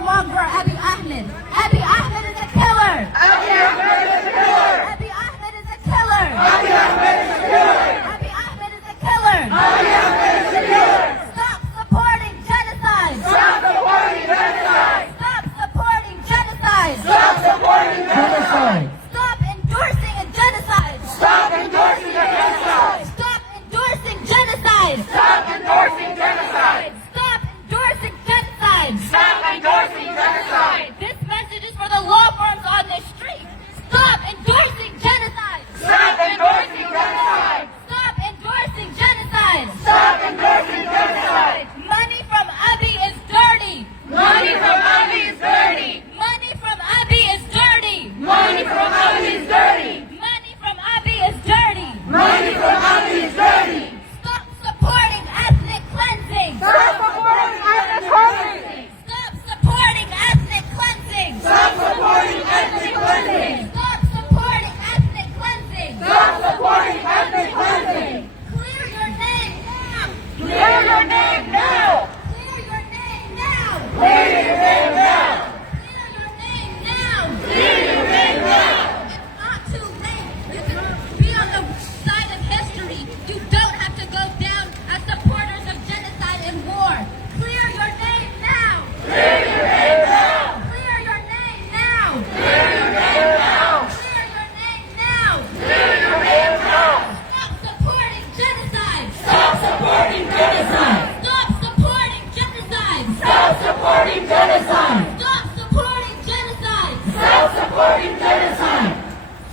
warmonger Abiy Ahmed. Abiy Ahmed is a killer. Abiy Ahmed is a killer. Abiy Ahmed is a killer. Abiy Ahmed is a killer. Abiy Ahmed is a killer. Abiy Ahmed is a killer. Stop supporting genocide. Stop supporting genocide. Stop supporting genocide. Stop supporting genocide. Stop endorsing a genocide. Stop endorsing genocide. Stop endorsing genocide. Stop endorsing genocide. Stop endorsing genocide. Stop endorsing genocide. This message is for the law firms on the street. Stop endorsing genocide. Stop endorsing genocide. Stop endorsing genocide. Stop endorsing genocide. Money from Abiy is dirty. Money from Abiy is dirty. Money from Abiy is dirty. Money from Abiy is dirty. Money from Abiy is dirty. Money from Abiy is dirty. Stop supporting ethnic cleansing. Stop supporting ethnic cleansing. Stop supporting ethnic cleansing. Stop supporting ethnic cleansing. Stop supporting ethnic cleansing. Stop supporting ethnic cleansing. Clear your name now. Clear your name now. Clear your name now. Clear your name now. Clear your name now. Clear your name now. It's not too late. You can be on the side of history. You don't have to go down as supporters of genocide and war. Clear your name now. Clear your name now. Clear your name now. Clear your name now. Clear your name now. Clear your name now. Stop supporting genocide. Stop supporting genocide. Stop supporting genocide. Stop supporting genocide. Stop supporting genocide. Stop supporting genocide.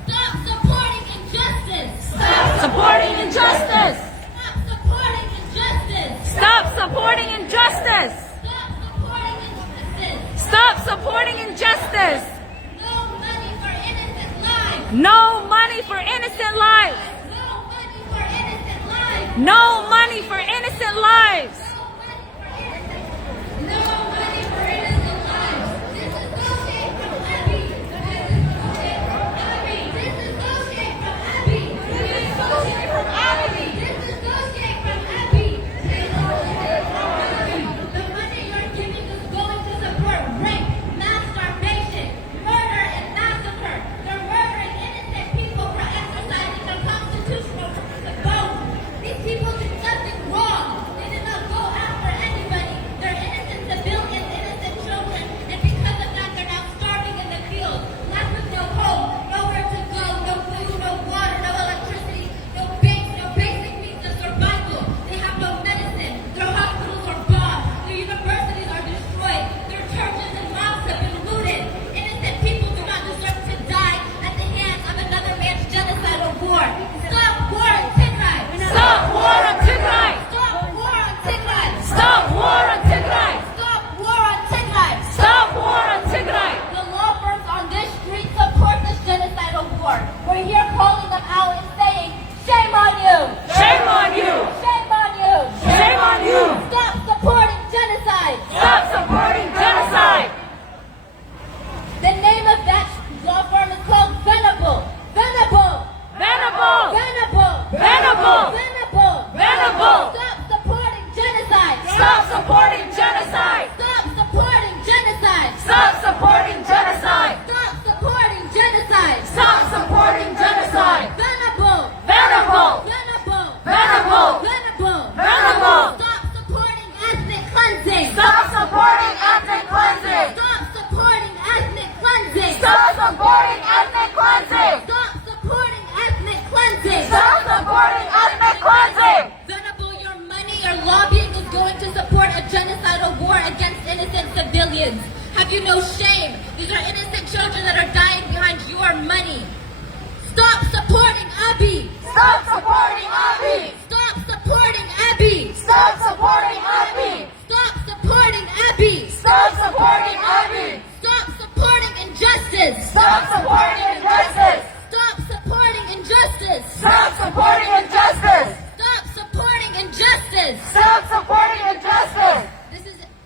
Stop supporting injustice. Stop supporting injustice. Stop supporting injustice. Stop supporting injustice. Stop supporting injustice. Stop supporting injustice. No money for innocent lives. No money for innocent lives. No money for innocent lives. No money for innocent lives. No money for innocent lives. This is no shade from Abiy. This is no shade from Abiy. This is no shade from Abiy. This is no shade from Abiy. This is no shade from Abiy. The money you're giving is going to support rape, mass starvation, murder, and massacre. They're murdering innocent people for exercising their constitutional right to vote. These people did nothing wrong. They did not go after anybody. They're innocent civilians, innocent children, and because of that, they're now starving in the fields, left with no home, nowhere to go, no food, no water, no electricity, no basic means of survival. They have no medicine. Their hospitals are bombed. Their universities are destroyed. Their churches and mosques have been looted. Innocent people do not deserve to die at the hands of another man's genocidal war. Stop war on Tigray. Stop war on Tigray. Stop war on Tigray. Stop war on Tigray. Stop war on Tigray. Stop war on Tigray. The law firms on this street support this genocidal war. We're here calling them out and saying, shame on you. Shame on you. Shame on you. Shame on you. Stop supporting genocide. Stop supporting genocide. The name of that law firm is called Venable. Venable. Venable. Venable. Venable. Venable. Venable. Stop supporting genocide. Stop supporting genocide. Stop supporting genocide. Stop supporting genocide. Stop supporting genocide. Stop supporting genocide. Venable. Venable. Venable. Venable. Venable. Venable. Stop supporting ethnic cleansing. Stop supporting ethnic cleansing. Stop supporting ethnic cleansing. Stop supporting ethnic cleansing. Stop supporting ethnic cleansing. Stop supporting ethnic cleansing. Venable, your money, your lobbying is going to support a genocidal war against innocent civilians. Have you no shame? These are innocent children that are dying behind your money. Stop supporting Abiy. Stop supporting Abiy. Stop supporting Abiy. Stop supporting Abiy. Stop supporting Abiy. Stop supporting Abiy. Stop supporting injustice. Stop supporting injustice. Stop supporting injustice. Stop supporting injustice. Stop supporting injustice. Stop supporting injustice.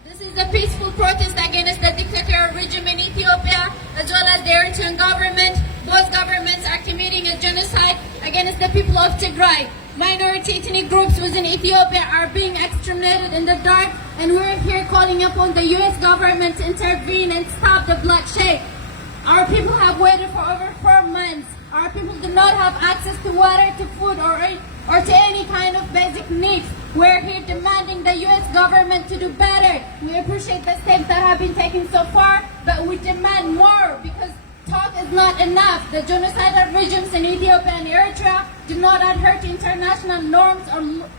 This is a peaceful protest against the dictatorial regime in Ethiopia, as well as the Eritrean government. Both governments are committing a genocide against the people of Tigray. Minority multi-ethnic groups within Ethiopia are being exterminated in the dark, and we're here calling upon the U.S. government to intervene and stop the bloodshed. Our people have waited for over 4 months. Our people do not have access to water, to food, or to any kind of basic needs. We're here demanding the U.S. government to do better. We appreciate the steps that have been taken so far, but we demand more because talk is not enough. The genocidal regimes in Ethiopia and Eritrea do not adhere to international norms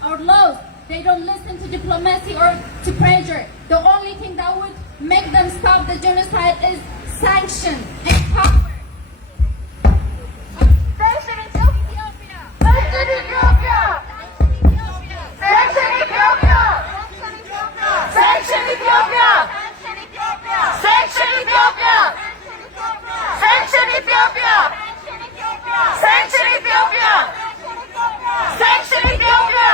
or laws. They don't listen to diplomacy or to pressure. The only thing that would make them stop the genocide is sanction and power. Sanction Ethiopia! Sanction Ethiopia! Sanction Ethiopia! Sanction Ethiopia! Sanction Ethiopia! Sanction Ethiopia! Sanction Ethiopia! Sanction Ethiopia!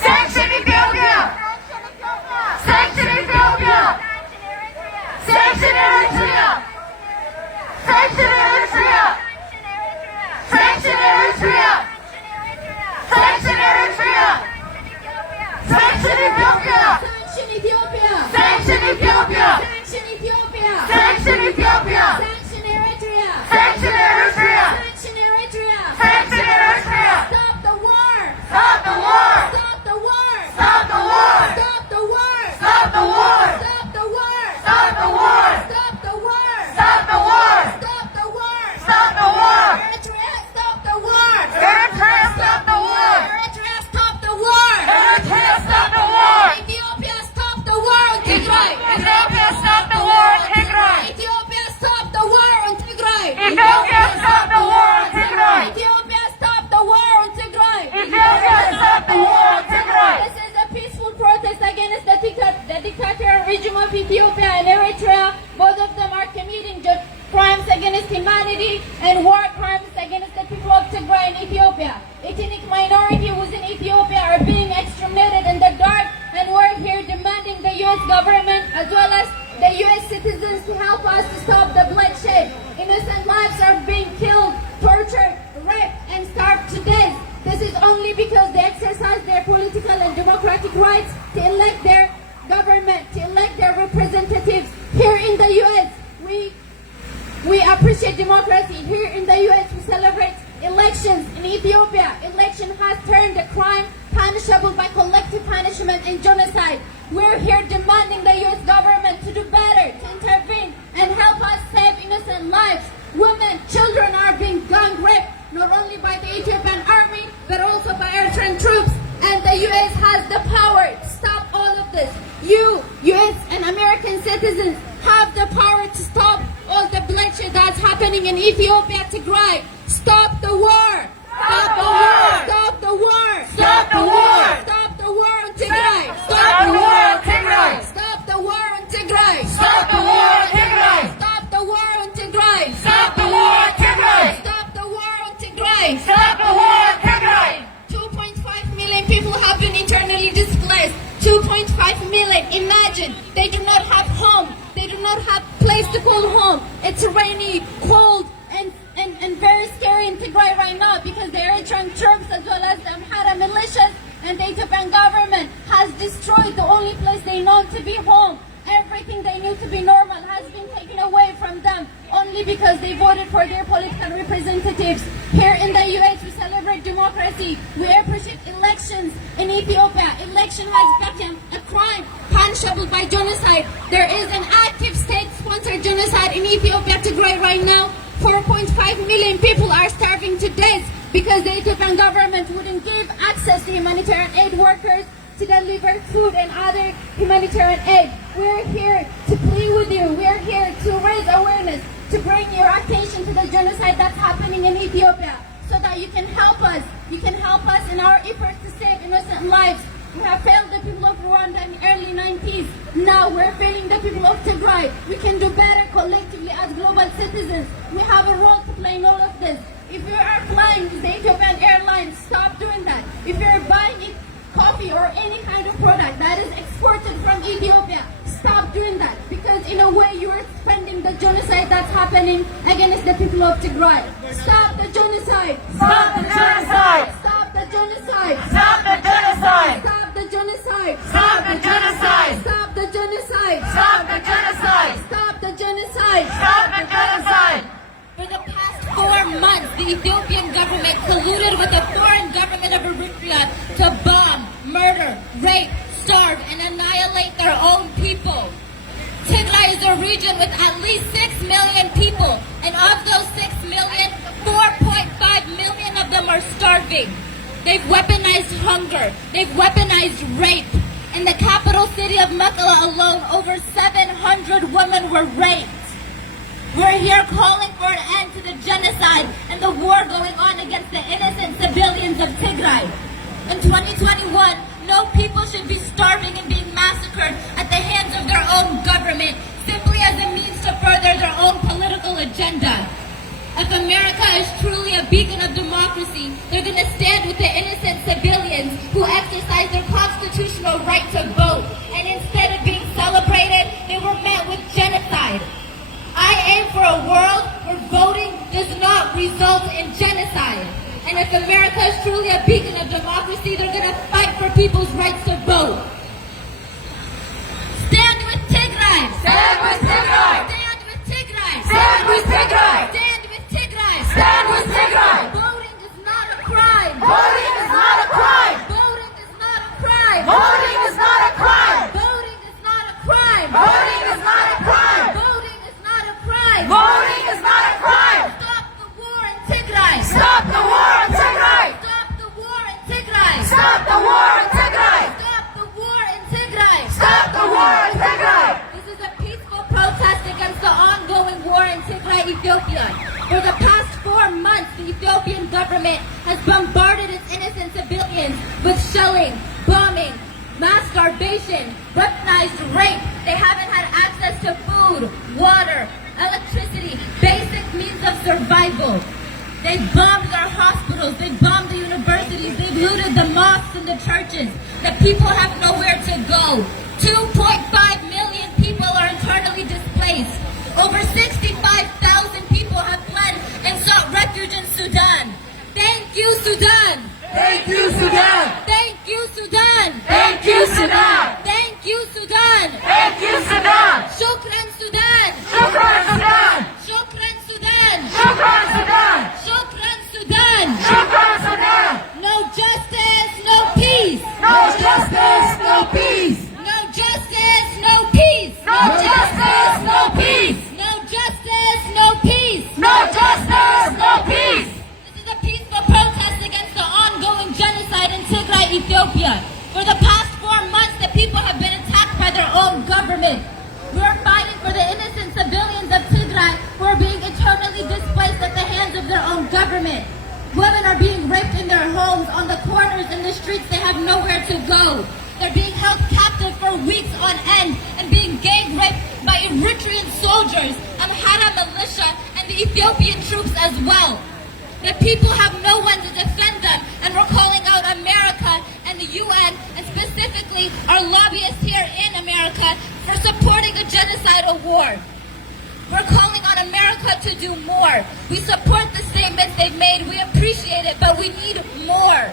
Sanction Ethiopia! Sanction Ethiopia! Sanction Eritrea! Sanction Eritrea! Sanction Eritrea! Sanction Eritrea! Sanction Ethiopia! Sanction Ethiopia! Sanction Ethiopia! Sanction Ethiopia! Sanction Ethiopia! Sanction Eritrea! Sanction Eritrea! Sanction Eritrea! Sanction Eritrea! Stop the war! Stop the war! Stop the war! Stop the war! Stop the war! Stop the war! Stop the war! Stop the war! Stop the war! Stop the war! Stop the war! Stop the war! Eritrea, stop the war! Eritrea, stop the war! Eritrea, stop the war! Eritrea, stop the war! Ethiopia, stop the war on Tigray! Ethiopia, stop the war in Tigray! Ethiopia, stop the war on Tigray! Ethiopia, stop the war in Tigray! Ethiopia, stop the war on Tigray! Ethiopia, stop the war in Tigray! This is a peaceful protest against the dictatorial regime of Ethiopia and Eritrea. Both of them are committing crimes against humanity and war crimes against the people of Tigray and Ethiopia. Ethnic minority within Ethiopia are being exterminated in the dark, and we're here demanding the U.S. government as well as the U.S. citizens to help us to stop the bloodshed. Innocent lives are being killed, tortured, raped, and starved to death. This is only because they exercise their political and democratic rights to elect their government, to elect their representatives. Here in the U.S., we appreciate democracy. Here in the U.S., we celebrate elections. In Ethiopia, election has turned a crime punishable by collective punishment and genocide. We're here demanding the U.S. government to do better, to intervene and help us save innocent lives. Women, children are being gang raped, not only by the Ethiopian army, but also by Eritrean troops. And the U.S. has the power to stop all of this. You, U.S. and American citizens, have the power to stop all the bloodshed that's happening in Ethiopia, Tigray. Stop the war! Stop the war! Stop the war! Stop the war! Stop the war on Tigray! Stop the war in Tigray! Stop the war on Tigray! Stop the war in Tigray! Stop the war on Tigray! Stop the war in Tigray! Stop the war on Tigray! Stop the war in Tigray! 2.5 million people have been internally displaced. 2.5 million. Imagine, they do not have home. They do not have place to call home. It's rainy, cold, and very scary in Tigray right now because the Eritrean troops as well as the Amhara militias and the Ethiopian government has destroyed the only place they know to be home. Everything they knew to be normal has been taken away from them only because they voted for their political representatives. Here in the U.S., we celebrate democracy. We appreciate elections in Ethiopia. Election has become a crime punishable by genocide. There is an active state-sponsored genocide in Ethiopia, Tigray right now. 4.5 million people are starving to death because the Ethiopian government wouldn't give access to humanitarian aid workers to deliver food and other humanitarian aid. We're here to plead with you. We're here to raise awareness, to bring your attention to the genocide that's happening in Ethiopia so that you can help us. You can help us in our efforts to save innocent lives. We have failed the people of Rwanda in the early 90s. Now we're failing the people of Tigray. We can do better collectively as global citizens. We have a role to play in all of this. If you are flying with the Ethiopian Airlines, stop doing that. If you're buying coffee or any kind of product that is exported from Ethiopia, stop doing that because in a way you are spending the genocide that's happening against the people of Tigray. Stop the genocide! Stop the genocide! Stop the genocide! Stop the genocide! Stop the genocide! Stop the genocide! Stop the genocide! Stop the genocide! Stop the genocide! Stop the genocide! For the past 4 months, the Ethiopian government colluded with the foreign government of Eritrea to bomb, murder, rape, starve, and annihilate their own people. Tigray is a region with at least 6 million people, and of those 6 million, 4.5 million of them are starving. They've weaponized hunger. They've weaponized rape. In the capital city of Mekelle alone, over 700 women were raped. We're here calling for an end to the genocide and the war going on against the innocent civilians of Tigray. In 2021, no people should be starving and being massacred at the hands of their own government simply as a means to further their own political agenda. If America is truly a beacon of democracy, they're going to stand with the innocent civilians who exercise their constitutional right to vote. And instead of being celebrated, they were met with genocide. I aim for a world where voting does not result in genocide. And if America is truly a beacon of democracy, they're going to fight for people's rights to vote. Stand with Tigray! Stand with Tigray! Stand with Tigray! Stand with Tigray! Stand with Tigray! Stand with Tigray! Voting is not a crime! Voting is not a crime! Voting is not a crime! Voting is not a crime! Voting is not a crime! Voting is not a crime! Voting is not a crime! Voting is not a crime! Stop the war in Tigray! Stop the war in Tigray! Stop the war in Tigray! Stop the war in Tigray! Stop the war in Tigray! Stop the war in Tigray! This is a peaceful protest against the ongoing war in Tigray, Ethiopia. For the past 4 months, the Ethiopian government has bombarded its innocent civilians with shelling, bombing, mass starvation, weaponized rape. They haven't had access to food, water, electricity, basic means of survival. They've bombed their hospitals, they've bombed the universities, they've looted the mosques and the churches. The people have nowhere to go. 2.5 million people are internally displaced. Over 65,000 people have fled and sought refuge in Sudan. Thank you, Sudan! Thank you, Sudan! Thank you, Sudan! Thank you, Sudan! Thank you, Sudan! Thank you, Sudan! Shukran, Sudan! Shukran, Sudan! Shukran, Sudan! Shukran, Sudan! Shukran, Sudan! Shukran, Sudan! No justice, no peace! No justice, no peace! No justice, no peace! No justice, no peace! No justice, no peace! No justice, no peace! This is a peaceful protest against the ongoing genocide in Tigray, Ethiopia. For the past 4 months, the people have been attacked by their own government. We're fighting for the innocent civilians of Tigray who are being eternally displaced at the hands of their own government. Women are being raped in their homes, on the corners, in the streets. They have nowhere to go. They're being held captive for weeks on end and being gang raped by Eritrean soldiers, Amhara militia, and the Ethiopian troops as well. The people have no one to defend them, and we're calling out America and the UN, and specifically our lobbyists here in America, for supporting a genocidal war. We're calling on America to do more. We support the statements they've made. We appreciate it, but we need more.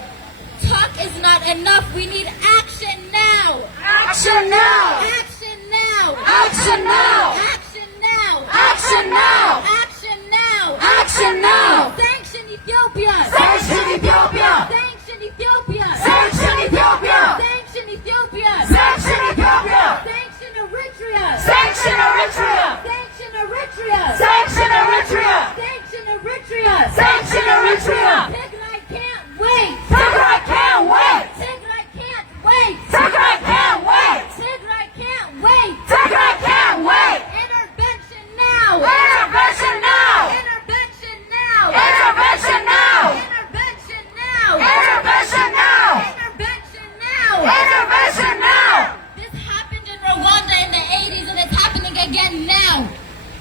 Talk is not enough. We need action now. Action now! Action now. Action now! Action now. Action now! Action now. Action now! Sanction Ethiopia. Sanction Ethiopia! Sanction Ethiopia. Sanction Ethiopia! Sanction Ethiopia. Sanction Ethiopia! Sanction Eritrea. Sanction Eritrea! Sanction Eritrea. Sanction Eritrea! Sanction Eritrea. Sanction Eritrea! Tigray can't wait. Tigray can't wait! Tigray can't wait. Tigray can't wait! Tigray can't wait. Tigray can't wait! Intervention now. Intervention now! Intervention now. Intervention now! Intervention now. Intervention now! Intervention now. Intervention now! This happened in Rwanda in the 80s and it's happening again now.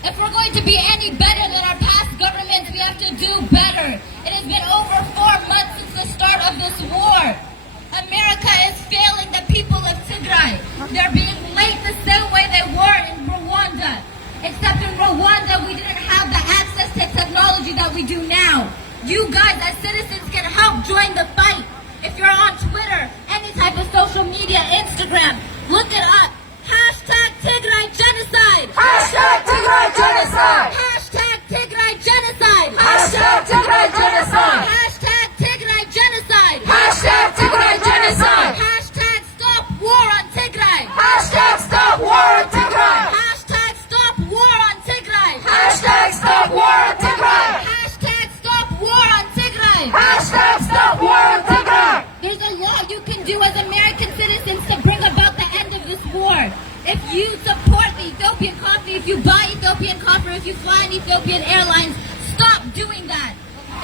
If we're going to be any better than our past governments, we have to do better. It has been over 4 months since the start of this war. America is failing the people of Tigray. They're being late the same way they were in Rwanda. Except in Rwanda, we didn't have the access to technology that we do now. You guys as citizens can help join the fight. If you're on Twitter, any type of social media, Instagram, look it up. Hashtag Tigray genocide. Hashtag Tigray genocide. Hashtag Tigray genocide. Hashtag Tigray genocide. Hashtag Tigray genocide. Hashtag Tigray genocide. Hashtag stop war on Tigray. Hashtag stop war on Tigray. Hashtag stop war on Tigray. Hashtag stop war on Tigray. Hashtag stop war on Tigray. Hashtag stop war on Tigray. There's a law you can do as American citizens to bring about the end of this war. If you support the Ethiopian coffee, if you buy Ethiopian coffee, if you fly on Ethiopian Airlines, stop doing that.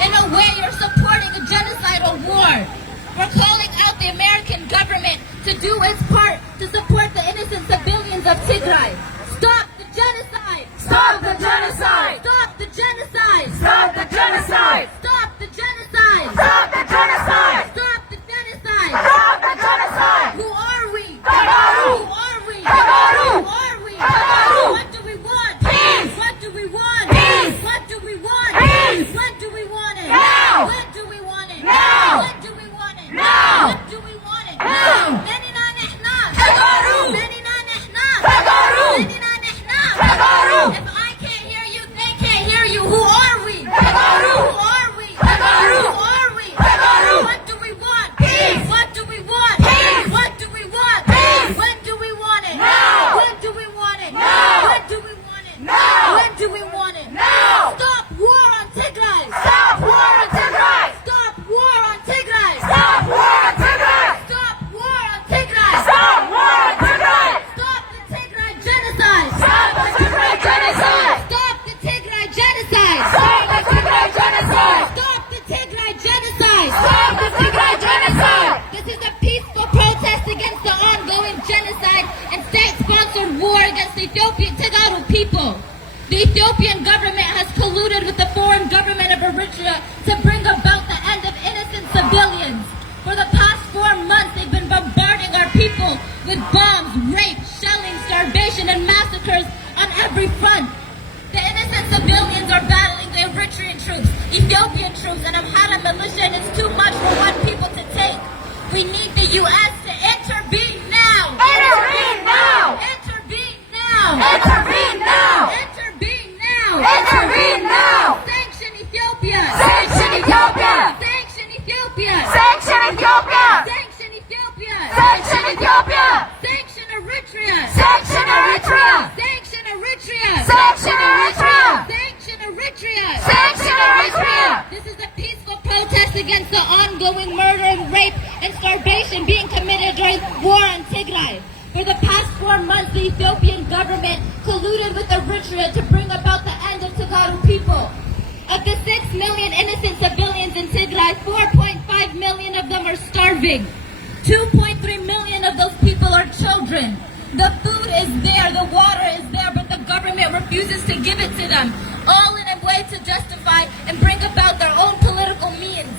In a way, you're supporting a genocidal war. We're calling out the American government to do its part to support the innocent civilians of Tigray. Stop the genocide! Stop the genocide. Stop the genocide! Stop the genocide. Stop the genocide! Stop the genocide. Stop the genocide! Stop the genocide. Who are we? Kagaru. Who are we? Kagaru. Who are we? Kagaru. What do we want? Peace. What do we want? Peace. What do we want? Peace. When do we want it? Now. When do we want it? Now. When do we want it? Now. When do we want it? Now. Menina nehna. Kagaru. Menina nehna. Kagaru. Menina nehna. Kagaru. If I can't hear you, they can't hear you. Who are we? Kagaru. Who are we? Kagaru. Who are we? Kagaru. What do we want? Peace. What do we want? Peace. What do we want? Peace. When do we want it? Now. When do we want it? Now. When do we want it? Now. When do we want it? Now. Stop war on Tigray. Stop war on Tigray. Stop war on Tigray. Stop war on Tigray. Stop war on Tigray. Stop war on Tigray. Stop the Tigray genocide. Stop the Tigray genocide. Stop the Tigray genocide. Stop the Tigray genocide. Stop the Tigray genocide. Stop the Tigray genocide. This is a peaceful protest against the ongoing genocide and state-sponsored war against the Ethiopian Tigray people. The Ethiopian government has colluded with the foreign government of Eritrea to bring about the end of innocent civilians. For the past 4 months, they've been bombarding our people with bombs, rape, shelling, starvation, and massacres on every front. The innocent civilians are battling the Eritrean troops, Ethiopian troops, and Amhara militia, and it's too much for one people to take. We need the U.S. to intervene now. Intervene now. Intervene now. Intervene now. Intervene now. Intervene now. Sanction Ethiopia. Sanction Ethiopia. Sanction Ethiopia. Sanction Ethiopia. Sanction Ethiopia. Sanction Ethiopia. Sanction Eritrea. Sanction Eritrea. Sanction Eritrea. Sanction Eritrea. Sanction Eritrea. Sanction Eritrea. This is a peaceful protest against the ongoing murder and rape and starvation being committed during war on Tigray. For the past 4 months, the Ethiopian government colluded with Eritrea to bring about the end of Tigray people. Of the 6 million innocent civilians in Tigray, 4.5 million of them are starving. 2.3 million of those people are children. The food is there, the water is there, but the government refuses to give it to them, all in a way to justify and bring about their own political means.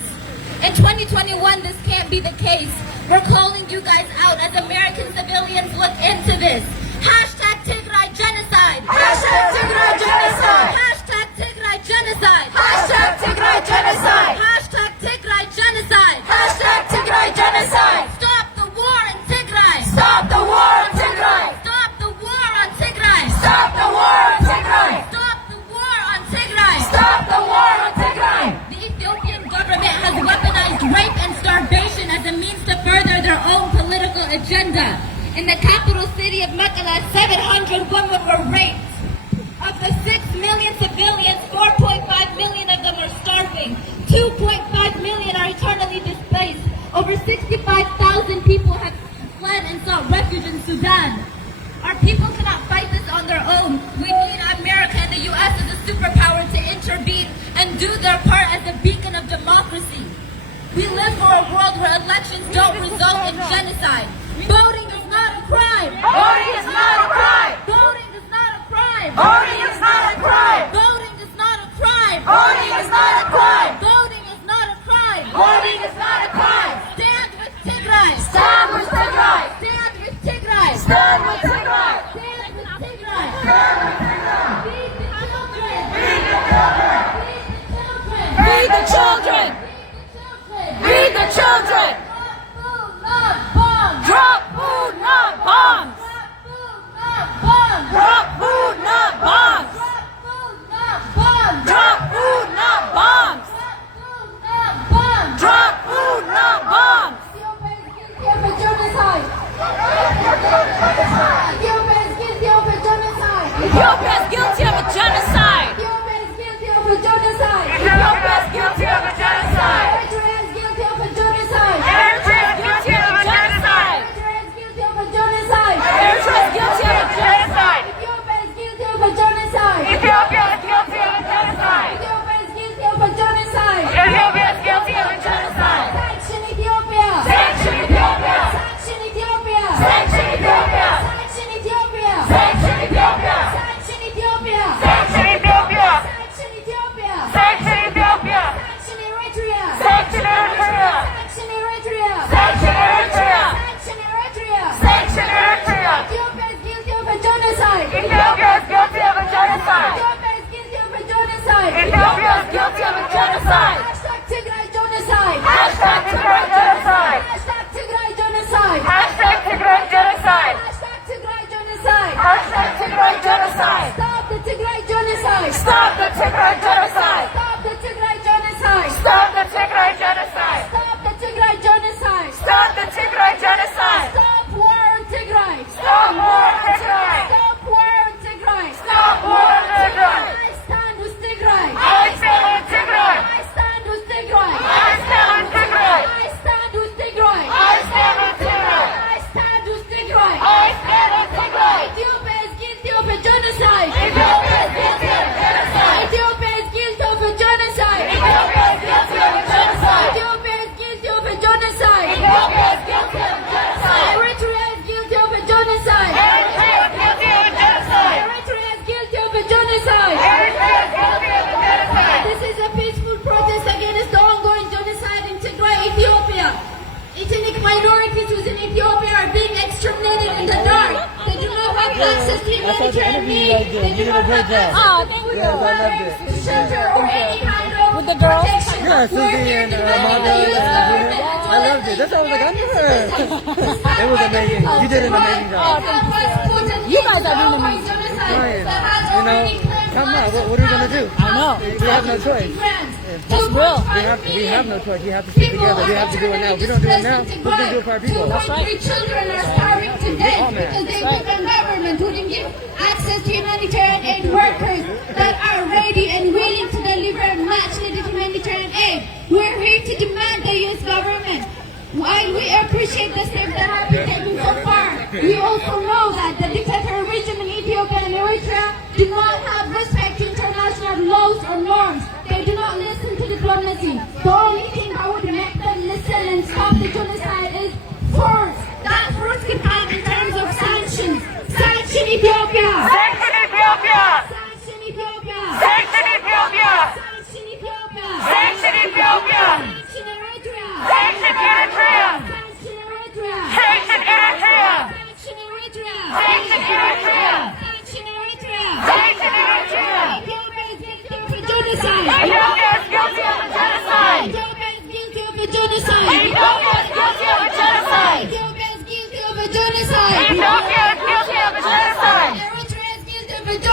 In 2021, this can't be the case. We're calling you guys out as American civilians look into this. Hashtag Tigray genocide. Hashtag Tigray genocide. Hashtag Tigray genocide. Hashtag Tigray genocide. Hashtag Tigray genocide. Hashtag Tigray genocide. Stop the war in Tigray. Stop the war on Tigray. Stop the war on Tigray. Stop the war on Tigray. Stop the war on Tigray. Stop the war on Tigray. The Ethiopian government has weaponized rape and starvation as a means to further their own political agenda. In the capital city of Mekelle, 700 women were raped. Of the 6 million civilians, 4.5 million of them are starving. 2.5 million are eternally displaced. Over 65,000 people have fled and sought refuge in Sudan. Our people cannot fight this on their own. We need America and the U.S. as a superpower to intervene and do their part as a beacon of democracy. We live for a world where elections don't result in genocide. Voting is not a crime. Voting is not a crime. Voting is not a crime. Voting is not a crime. Voting is not a crime. Voting is not a crime. Voting is not a crime. Voting is not a crime. Stand with Tigray. Stand with Tigray. Stand with Tigray. Stand with Tigray. Stand with Tigray. Stand with Tigray. Feed the children. Feed the children. Feed the children. Feed the children. Feed the children. Feed the children. Feed genocide. Eritrea is guilty of a genocide. Eritrea is guilty of a genocide. Eritrea is guilty of a genocide. This is a peaceful protest against the ongoing genocide in Tigray, Ethiopia. Ethnic minorities within Ethiopia are being exterminated in the dark. They do not have access to humanitarian aid. They do not have access Oh, thank you. to shelter or any kind of With the girls? protection. Yeah, We're Susie here and demanding the Margaret. US government as I well as loved it. That's why I was like, I never. It It was amazing. You did an amazing job. You guys are really amazing. You know, come on. What are we gonna do? I know. We have no choice. That's real. We have no choice. We have to stick together. We have to do it now. If we don't do it now, who's gonna do it for our people? That's right. 2.3 children are starving to death all mad. because the Ethiopian government wouldn't give access to humanitarian aid workers that are ready and willing to deliver much-needed humanitarian aid. We're here to demand the U.S. government. While we appreciate the steps that have been taken so far, we also know that the dictatorial regime in Ethiopia and Eritrea do not have respect to international laws or norms. They do not listen to diplomacy. The only thing that would make them listen and stop the genocide is force. That force can come in terms of sanctions. Sanction Ethiopia! Sanction Ethiopia! Sanction Ethiopia! Sanction Ethiopia! Sanction Ethiopia! Sanction Ethiopia! Sanction Eritrea! Sanction Eritrea! Sanction Eritrea! Sanction Eritrea! Sanction Eritrea! Sanction Eritrea! Sanction Eritrea! Sanction Eritrea! Ethiopia is guilty of a genocide! Ethiopia is guilty of a genocide! Ethiopia is guilty of a genocide! Ethiopia is guilty of a genocide! Ethiopia is guilty of a genocide! Ethiopia is guilty of a genocide! Eritrea is guilty of a genocide! Eritrea is guilty of a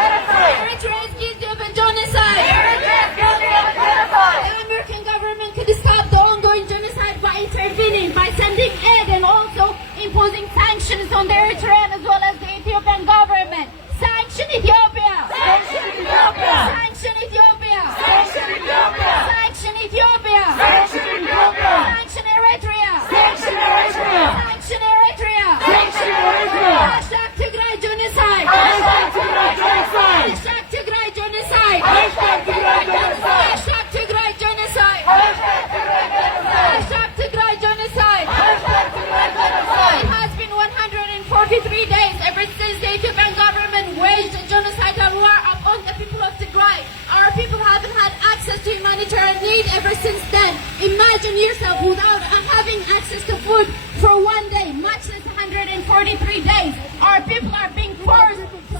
genocide! Eritrea is guilty of a genocide! Eritrea is guilty of a genocide! The American government could stop the ongoing genocide by intervening, by sending aid and also imposing sanctions on the Eritrean as well as the Ethiopian government. Sanction Ethiopia! Sanction Ethiopia! Sanction Ethiopia! Sanction Ethiopia! Sanction Ethiopia! Sanction Ethiopia! Sanction Eritrea! Sanction Eritrea! Sanction Eritrea! Sanction Eritrea! Hashtag Tigray genocide! Hashtag Tigray genocide! Hashtag Tigray genocide! Hashtag Tigray genocide! Hashtag Tigray genocide! Hashtag Tigray genocide! Hashtag Tigray genocide! Hashtag Tigray genocide! It has been 143 days ever since the Ethiopian government waged a genocidal war upon the people of Tigray. Our people haven't had access to humanitarian aid ever since then. Imagine yourself without having access to food for one day, much less 143 days. Our people are being forced to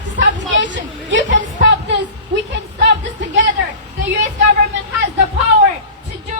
subjugation. You can stop this. We can stop this together. The U.S. government has the power to do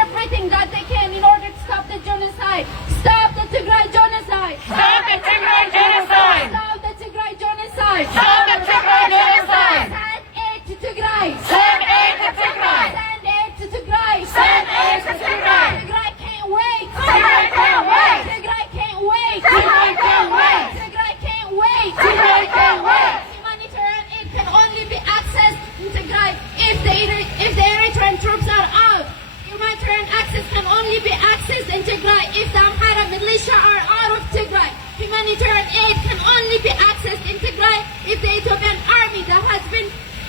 everything that they can in order to stop the genocide. Stop the Tigray genocide. Stop the Tigray genocide! Stop the Tigray genocide. Stop the Tigray genocide! Send aid to Tigray. Send aid to Tigray! Send aid to Tigray. Send aid to Tigray! Tigray can't wait. Tigray can't wait! Tigray can't wait. Tigray can't wait! Tigray can't wait. Tigray can't wait! Humanitarian aid can only be accessed in Tigray if the Eritrean troops are out. Humanitarian access can only be accessed in Tigray if the Amhara militia are out of Tigray. Humanitarian aid can only be accessed in Tigray if the Ethiopian army that has been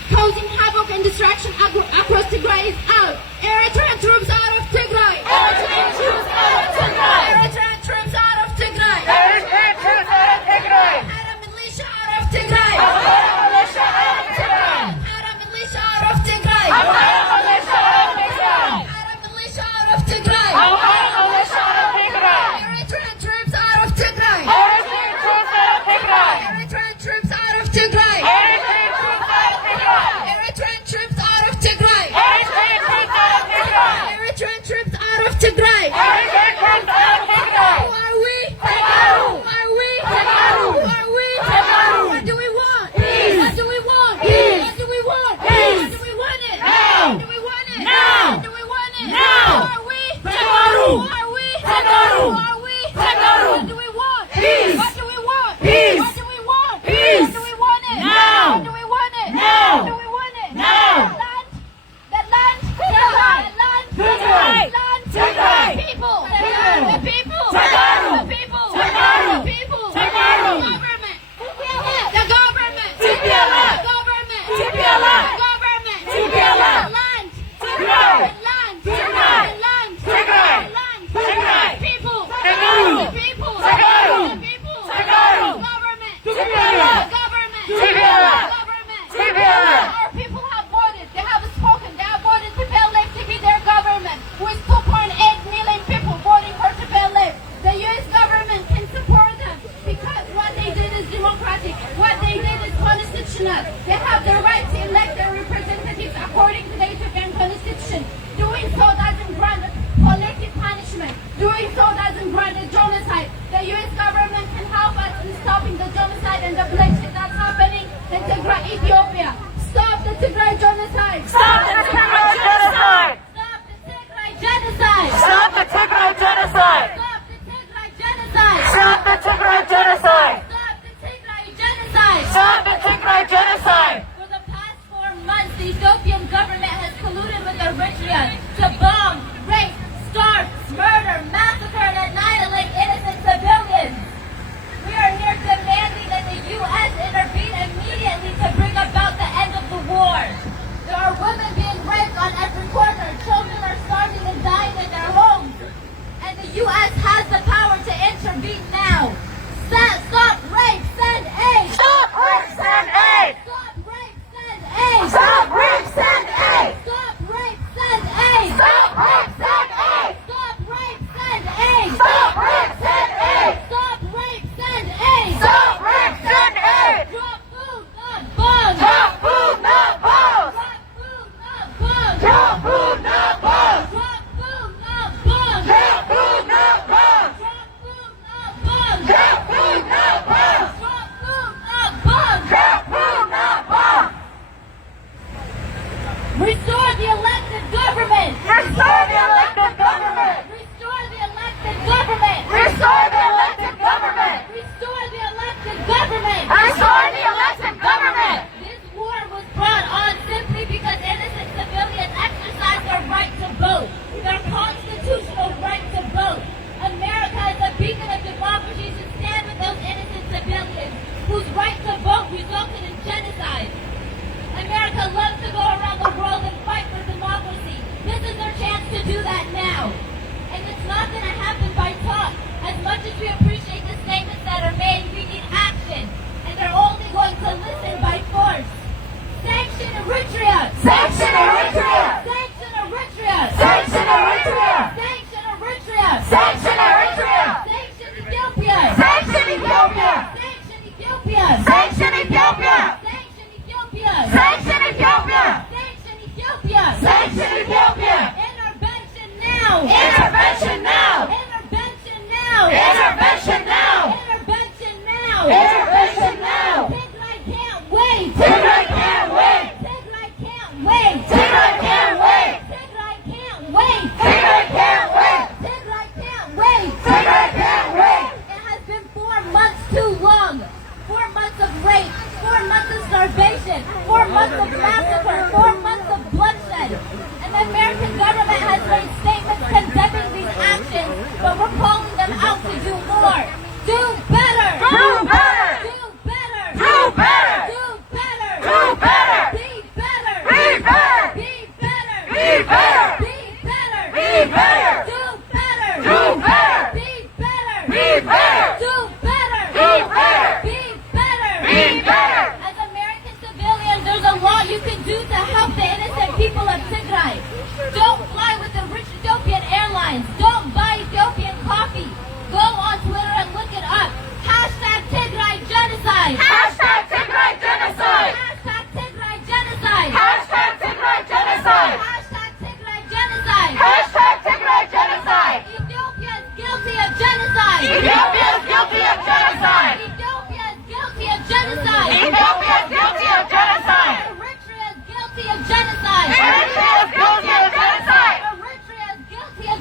causing havoc and destruction across Tigray is out. Eritrean troops out of Tigray. Eritrean troops out of Tigray! Eritrean troops out of Tigray. Eritrean troops out of Tigray! Amhara militia out of Tigray. Amhara militia out of Tigray! Amhara militia out of Tigray. Amhara militia out of Tigray! Amhara militia out of Tigray. Amhara militia out of Tigray! Eritrean troops out of Tigray. Eritrean troops out of Tigray! Eritrean troops out of Tigray. Eritrean troops out of Tigray! Eritrean troops out of Tigray. Eritrean troops out of Tigray! and the bloodshed that's happening in Tigray, Ethiopia. Stop the Tigray genocide! Stop the Tigray genocide! Stop the Tigray genocide! Stop the Tigray genocide! Stop the Tigray genocide! Stop the Tigray genocide! Stop the Tigray genocide! Stop the Tigray genocide! For the past 4 months, the Ethiopian government has colluded with Eritrea to bomb, rape, starve, murder, massacre, and annihilate innocent civilians. We are here demanding that the U.S. intervene immediately to bring about the end of the war. There are women being raped on every corner. Children are starving and dying in their homes. And the U.S. has the power to intervene now. Stop rape, send aid! Stop rape, send aid! Stop rape, send aid! Stop rape, send aid! Stop rape, send aid! Stop rape, send aid! Stop rape, send aid! Stop rape, send aid! Stop rape, send aid! Stop rape, send aid! Drop food, not bombs! Drop food, not bombs! Drop food, not bombs! Drop food, not bombs! Drop food, not bombs! Drop food, not bombs! Drop food, not bombs! Drop food, not bombs! Drop food, not bombs! Restore the elected government! Restore the elected government! Restore the elected government! Restore the elected government! Restore the elected government! Restore the elected government! This war was brought on simply because innocent civilians exercised their right to vote, their constitutional right to vote. America is a beacon of democracy to stand with those innocent civilians whose right to vote resulted in genocide. America loves to go around the world and fight for democracy. This is their chance to do that now. And it's not going to happen by talk. As much as we appreciate the statements that are made, we need action. And they're only going to listen by force. Sanction Eritrea! Sanction Eritrea! Sanction Eritrea! Sanction Eritrea! Sanction Eritrea! Sanction Eritrea! Sanction Ethiopia! Sanction Ethiopia! Sanction Ethiopia! Sanction Ethiopia! Sanction Ethiopia! Sanction Ethiopia! Sanction Ethiopia! Sanction Ethiopia! Intervention now! Intervention now! Intervention now! Intervention now! Intervention now! Intervention now! Tigray can't wait! Tigray can't wait! Tigray can't wait! Tigray can't wait! Tigray can't wait! Tigray can't wait! Tigray can't wait! Tigray can't wait! It has been 4 months too long. 4 months of rape, 4 months of starvation, 4 months of massacre, 4 months of bloodshed. And the American government has made statements condemning these actions, but we're calling them out to do more. Do better! Do better! Do better! Do better! Do better! Do better! Be better! Be better! Be better! Be better! Be better! Be better! Do better! Do better! Be better! Be better! Do better! Be better! Be better! Be better! As American civilians, there's a lot you can do to help the innocent people of Tigray. Don't fly with the rich Ethiopian Airlines. Don't buy Ethiopian coffee. Go on Twitter and look it up. Hashtag Tigray genocide. Hashtag Tigray genocide! Hashtag Tigray genocide. Hashtag Tigray genocide! Hashtag Tigray genocide. Hashtag Tigray genocide! Ethiopia is guilty of genocide. Ethiopia is guilty of genocide! Ethiopia is guilty of genocide. Ethiopia is guilty of genocide! Eritrea is guilty of genocide. Eritrea is guilty of genocide! Eritrea is guilty of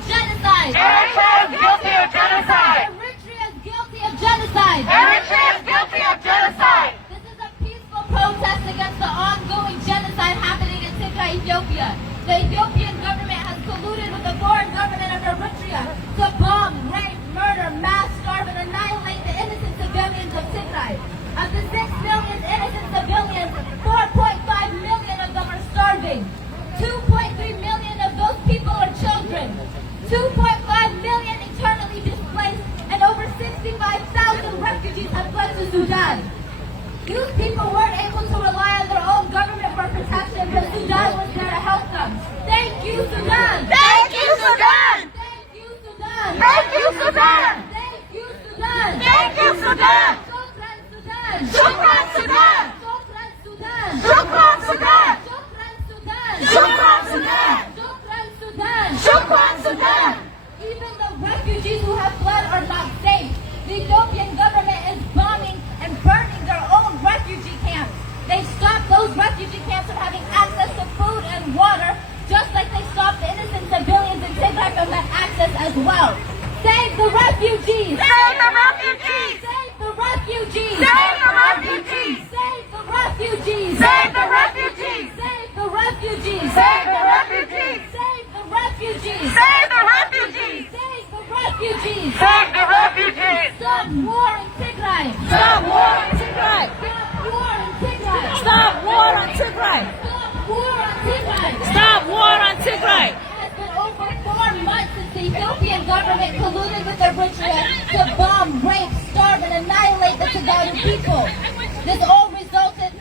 genocide. Eritrea is guilty of genocide! Eritrea is guilty of genocide. Eritrea is guilty of genocide! This is a peaceful protest against the ongoing genocide happening in Tigray, Ethiopia. The Ethiopian government has colluded with the foreign government of Eritrea to bomb, rape, murder, mass starve, and annihilate the innocent civilians of Tigray. Of the 6 million innocent civilians, 4.5 million of them are starving. 2.3 million of those people are children. 2.5 million internally displaced, and over 65,000 refugees have fled to Sudan. These people weren't able to rely on their own government for protection, but Sudan was there to help them. Thank you, Sudan! Thank you, Sudan! Thank you, Sudan! Thank you, Sudan! Thank you, Sudan! Thank you, Sudan! Shukran, Sudan! Shukran, Sudan! Shukran, Sudan! Shukran, Sudan! Shukran, Sudan! Shukran, Sudan! Shukran, Sudan! Shukran, Sudan! Even the refugees who have fled are not safe. The Ethiopian government is bombing and burning their as well. Save the refugees! Save the refugees! Save the refugees! Save the refugees! Save the refugees! Save the refugees! Save the refugees! Save the refugees! Save the refugees! Save the refugees! Save the refugees! Save the refugees! Stop war in Tigray! Stop war on Tigray. Stop war in Tigray! Stop war on Tigray. Stop war on Tigray! Stop war on Tigray. It has been over 4 months since the Ethiopian government colluded with Eritrea to bomb, rape, starve, and annihilate the Tagadu people. This all resulted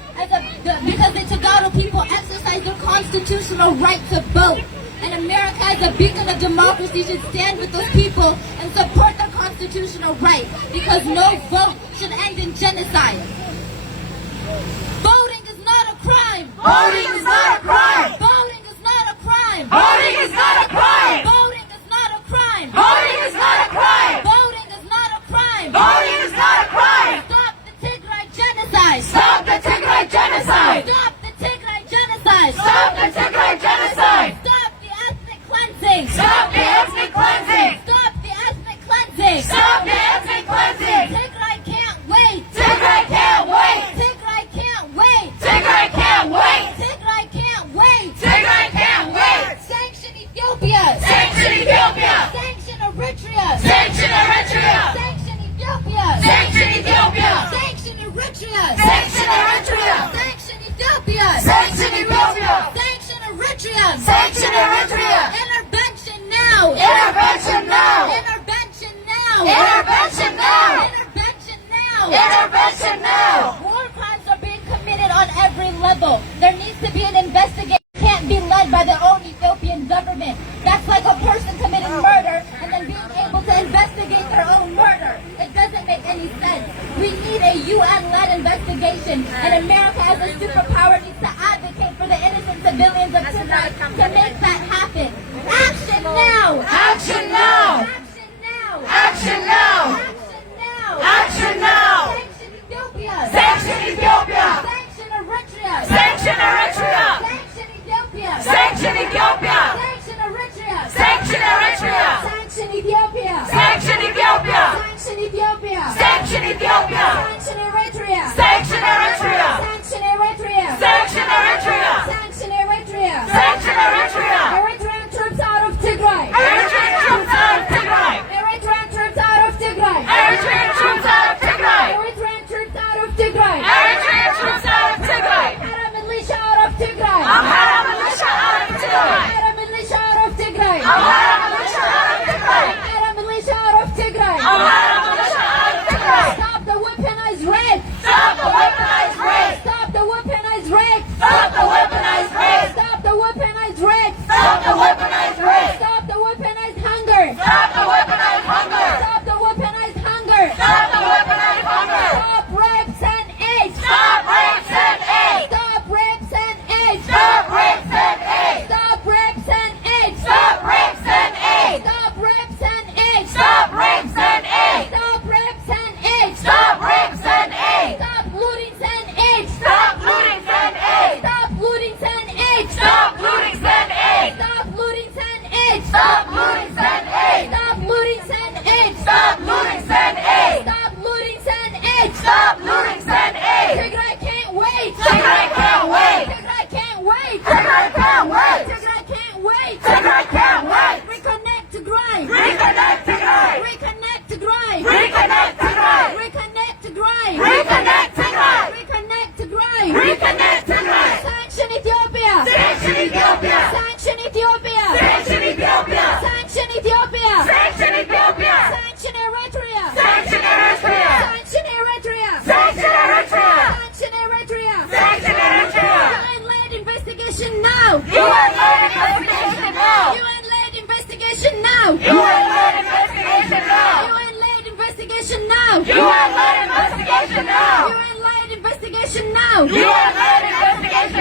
because the Tagadu people exercise their constitutional right to vote. And America, as a beacon of democracy, should stand with those people and support their constitutional right, because no vote should end in genocide. Voting is not a crime. Voting is not a crime! Voting is not a crime. Voting is not a crime! Voting is not a crime. Voting is not a crime! Voting is not a crime. Voting is not a crime! Stop the Tigray genocide. Stop the Tigray genocide! Stop the Tigray genocide. Stop the Tigray genocide! Stop the ethnic cleansing. Stop the ethnic cleansing! Stop the ethnic cleansing. Stop the ethnic cleansing! Tigray can't wait. Tigray can't wait! Tigray can't wait. Tigray can't wait! Tigray can't wait. Tigray can't wait! Sanction Ethiopia. Sanction Ethiopia! Sanction Eritrea. Sanction Eritrea! Sanction Ethiopia. Sanction Ethiopia! Sanction Eritrea. Sanction Eritrea! Sanction Ethiopia. Sanction Ethiopia! Sanction Eritrea. Sanction Eritrea! Intervention now. Intervention now! Intervention now. Intervention now! Intervention now. Intervention now! War crimes are being committed on every level. There needs to be an investigation. It can't be led by the own Ethiopian government. That's like a person committing murder and then being able to investigate their own murder. It doesn't make any sense. We need a UN-led investigation, and America as a superpower needs to advocate for the innocent civilians of Tigray to make that happen. Action now! Action now! Action now! Action now! Action now! Action now! Sanction Ethiopia! Sanction Ethiopia! Sanction Eritrea! Sanction Eritrea! Sanction Ethiopia! Sanction Ethiopia! Sanction Eritrea! Sanction Eritrea! Sanction Ethiopia! Sanction Ethiopia! Sanction Ethiopia! Sanction Ethiopia! Sanction Eritrea! Sanction Eritrea! Sanction Eritrea! Sanction Eritrea! Sanction Eritrea! Sanction Eritrea! Eritrean troops out of Tigray! Eritrean troops out of Tigray! Eritrean troops out of Tigray! Eritrean troops out of Tigray! Eritrean troops out of Tigray! Eritrean troops out of Tigray! Amhara militia out of Tigray! Amhara militia out of Tigray! Amhara militia out of Tigray! Amhara militia out of Tigray! Amhara militia out of Tigray! Amhara militia out of Tigray! Stop the weaponized rape! Stop the weaponized rape! Stop the weaponized rape! Stop the weaponized rape! Stop the weaponized rape! Stop the weaponized rape! Stop the weaponized hunger! Stop the weaponized hunger! Stop the weaponized hunger! Stop the weaponized hunger! Stop rapes and AIDS! Stop rapes and AIDS! Stop rapes and AIDS! Stop rapes and AIDS! Stop rapes and AIDS! Stop rapes and AIDS! Stop rapes and AIDS! Stop rapes and AIDS! Stop rapes and AIDS! Stop rapes and AIDS! Stop lootings and AIDS! Stop lootings and AIDS! Stop lootings and AIDS! Stop lootings and AIDS! Stop lootings and AIDS! Stop lootings and AIDS! Stop lootings and AIDS! Stop lootings and AIDS! Stop lootings and AIDS! Stop lootings and AIDS! Tigray can't wait! Tigray can't wait! Tigray can't wait! Tigray can't wait! Tigray can't wait! Tigray can't wait! Reconnect Tigray! Reconnect Tigray! Reconnect Tigray! Reconnect Tigray! Reconnect Tigray! Reconnect Tigray! Reconnect Tigray! Reconnect Tigray! Sanction Ethiopia! Sanction Ethiopia! Sanction Ethiopia! Sanction Ethiopia! Sanction Ethiopia! Sanction Ethiopia! Sanction Eritrea! Sanction Eritrea! Sanction Eritrea! Sanction Eritrea! Sanction Eritrea! Sanction Eritrea! UN-led investigation now! UN-led investigation now! UN-led investigation now! UN-led investigation now! UN-led investigation now! UN-led investigation now! UN-led investigation now! UN-led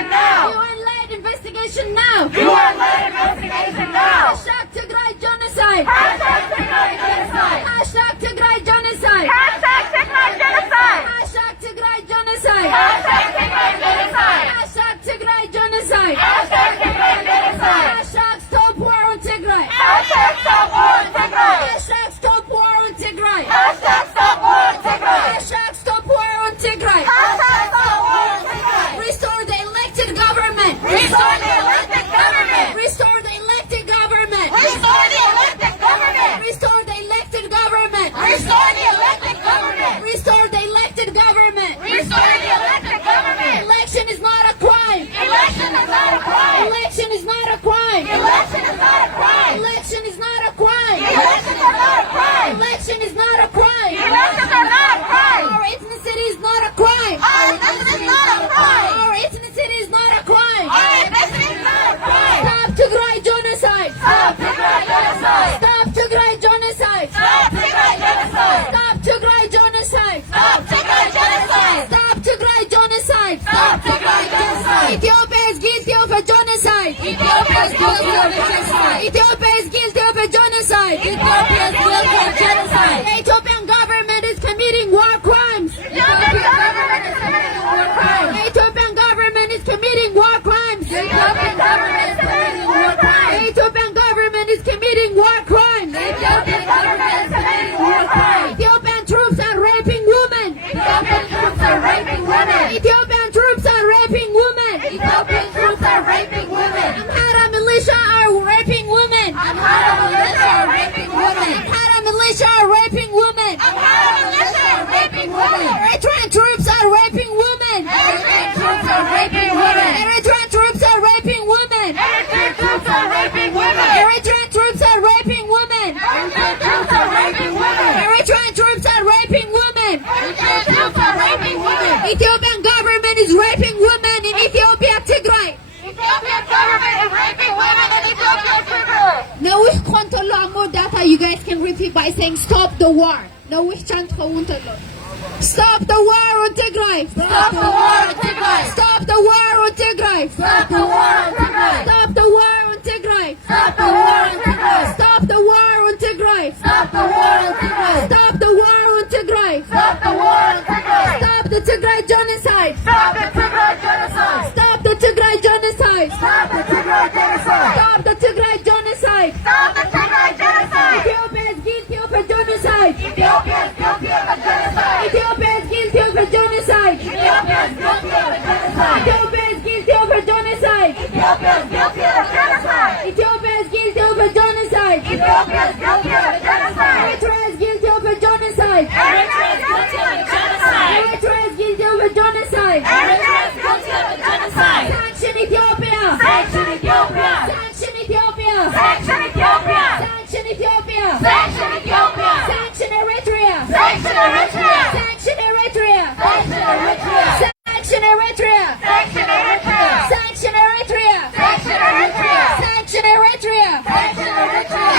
investigation now! UN-led investigation now! UN-led investigation now! Hashtag Tigray genocide! Hashtag Tigray genocide! Hashtag Tigray genocide! Hashtag Tigray genocide! Hashtag Tigray genocide! Hashtag Tigray genocide! Hashtag Tigray genocide! Hashtag Tigray genocide! Hashtag stop war on Tigray! Hashtag stop war on Tigray! genocide. Hashtag stop war on Tigray. Hashtag stop war on Tigray. Hashtag stop war on Tigray. Restore the elected government. Restore the elected government. Restore the elected government. Restore the elected government. Restore the elected government. Restore the elected government. Restore the elected government. Restore the elected government. Election is not a crime. Election is not a crime. Election is not a crime. Election is not a crime. Election is not a crime. Election is not a crime. Election is not a crime. Elections are not a crime. Our ethnicity is not a crime. Our ethnicity is not a crime. Our ethnicity is not a crime. Our ethnicity is not a crime. Stop Tigray genocide. Stop Tigray genocide. Stop Tigray genocide. Stop Tigray genocide. Stop Tigray genocide. Stop Tigray genocide. Stop Tigray genocide. Stop Tigray genocide. Ethiopia is guilty of a genocide. Ethiopia is guilty of genocide. Ethiopia is guilty of a genocide. Ethiopia is guilty of genocide. The Ethiopian government is committing war crimes. Ethiopian government is committing war crimes. The Ethiopian government is committing war crimes. The Ethiopian government is committing war The crimes. Ethiopian government is committing war crimes. The Ethiopian government is committing war crimes. Ethiopian troops are raping women. Ethiopian troops are raping women. Ethiopian troops are raping women. Ethiopian troops are raping women. Amhara militia are raping women. Amhara militia are raping women. Amhara militia are raping women. Amhara militia are raping women. Eritrean troops are raping women. Eritrean troops are raping women. Eritrean troops are raping women. Eritrean troops are raping women. Eritrean troops are raping women. Eritrean troops are raping women. Eritrean troops are raping women. Eritrean troops are raping women. Ethiopian government is raping women in Ethiopia, Tigray. Ethiopian government is raping women in Ethiopia, Tigray. نوش كنترول more data you guys can repeat by saying stop the war. نوش chant كنترول. Stop the war on Tigray. Stop the war on Tigray. Stop the war on Tigray. Stop the war on Tigray. Stop the war on Tigray. Stop the war on Tigray. Stop the war on Tigray. Stop the war on Tigray. Stop the war on Tigray. Stop the war on Tigray. Stop the Tigray genocide. Stop the Tigray genocide. Stop the Tigray genocide. Stop the Tigray genocide. Stop the Tigray genocide. Stop the Tigray genocide. Ethiopia is guilty of a genocide. Ethiopia is guilty of a genocide. Ethiopia is guilty of a genocide. Ethiopia is guilty of a genocide. Ethiopia is guilty of a genocide. Ethiopia is guilty of a genocide. Ethiopia is guilty of a genocide. Ethiopia is guilty of a genocide. Eritrea is guilty of a genocide. Eritrea is guilty of a genocide. Eritrea is guilty of a genocide. Eritrea is guilty of a genocide. Sanction Ethiopia. Sanction Ethiopia. Sanction Ethiopia. Sanction Ethiopia. Sanction Ethiopia. Sanction Ethiopia. Sanction Eritrea. Sanction Eritrea. Sanction Eritrea. Sanction Eritrea. Sanction Eritrea. Sanction Eritrea. Sanction Eritrea. Sanction Eritrea. Sanction Eritrea. Sanction Eritrea.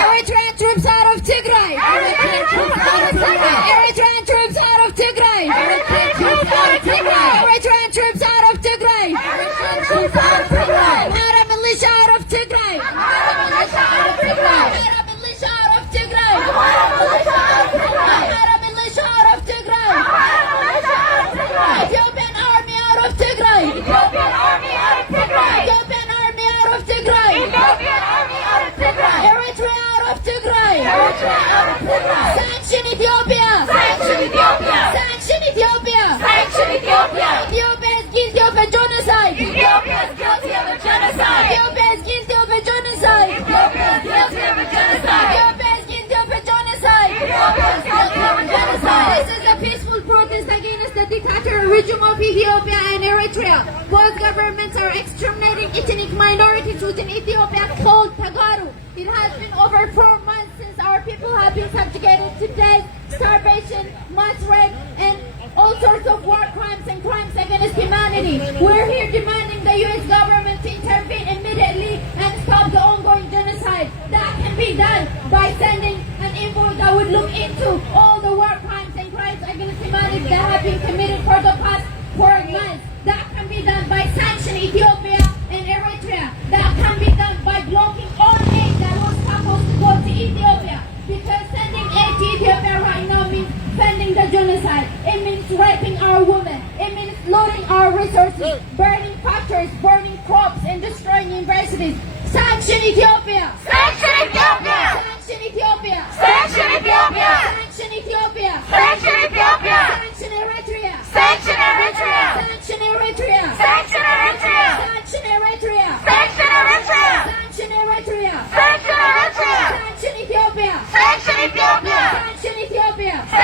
Eritrean troops out of Tigray. Eritrean troops out of Tigray. Eritrean troops out of Tigray. Eritrean troops out of Tigray. Eritrean troops out of Tigray. Eritrean troops out of Tigray. Amhara militia out of Tigray. Amhara militia out of Tigray. Amhara militia out of Tigray. Amhara militia out of Tigray. Amhara militia out of Tigray. Amhara militia out of Tigray. Ethiopian army out of Tigray. Ethiopian army out of Tigray. Ethiopian army out of Tigray. Ethiopian army out of Tigray. Eritrea out of Tigray. Eritrea out of Tigray. Sanction Ethiopia. Sanction Ethiopia. Sanction Ethiopia. Sanction Ethiopia. Ethiopia is guilty of a genocide. Ethiopia is guilty of a genocide. Ethiopia is guilty of a genocide. Ethiopia is guilty of a genocide. Ethiopia is guilty of a genocide. Ethiopia is guilty of a genocide. This is a peaceful protest against the dictatorial regime of Ethiopia and Eritrea. Both governments are exterminating ethnic minorities within Ethiopia called Tagaru. It has been over 4 months since our people have been subjugated to death, starvation, mass rape, and all sorts of war crimes and crimes against humanity. We're here demanding the U.S. government to intervene immediately and stop the ongoing genocide. That can be done by sending an envoy that would look into all the war crimes and crimes against humanity that have been committed for the past 4 months. That can be done by sanctioning Ethiopia and Eritrea. That can be done by blocking all aid that was supposed to go to Ethiopia. Because sending aid to Ethiopia right now means funding the genocide. It means raping our women. It means looting our resources, burning factories, burning crops, and destroying universities. Sanction Ethiopia! Sanction Ethiopia. Sanction Ethiopia! Sanction Ethiopia. Sanction Ethiopia!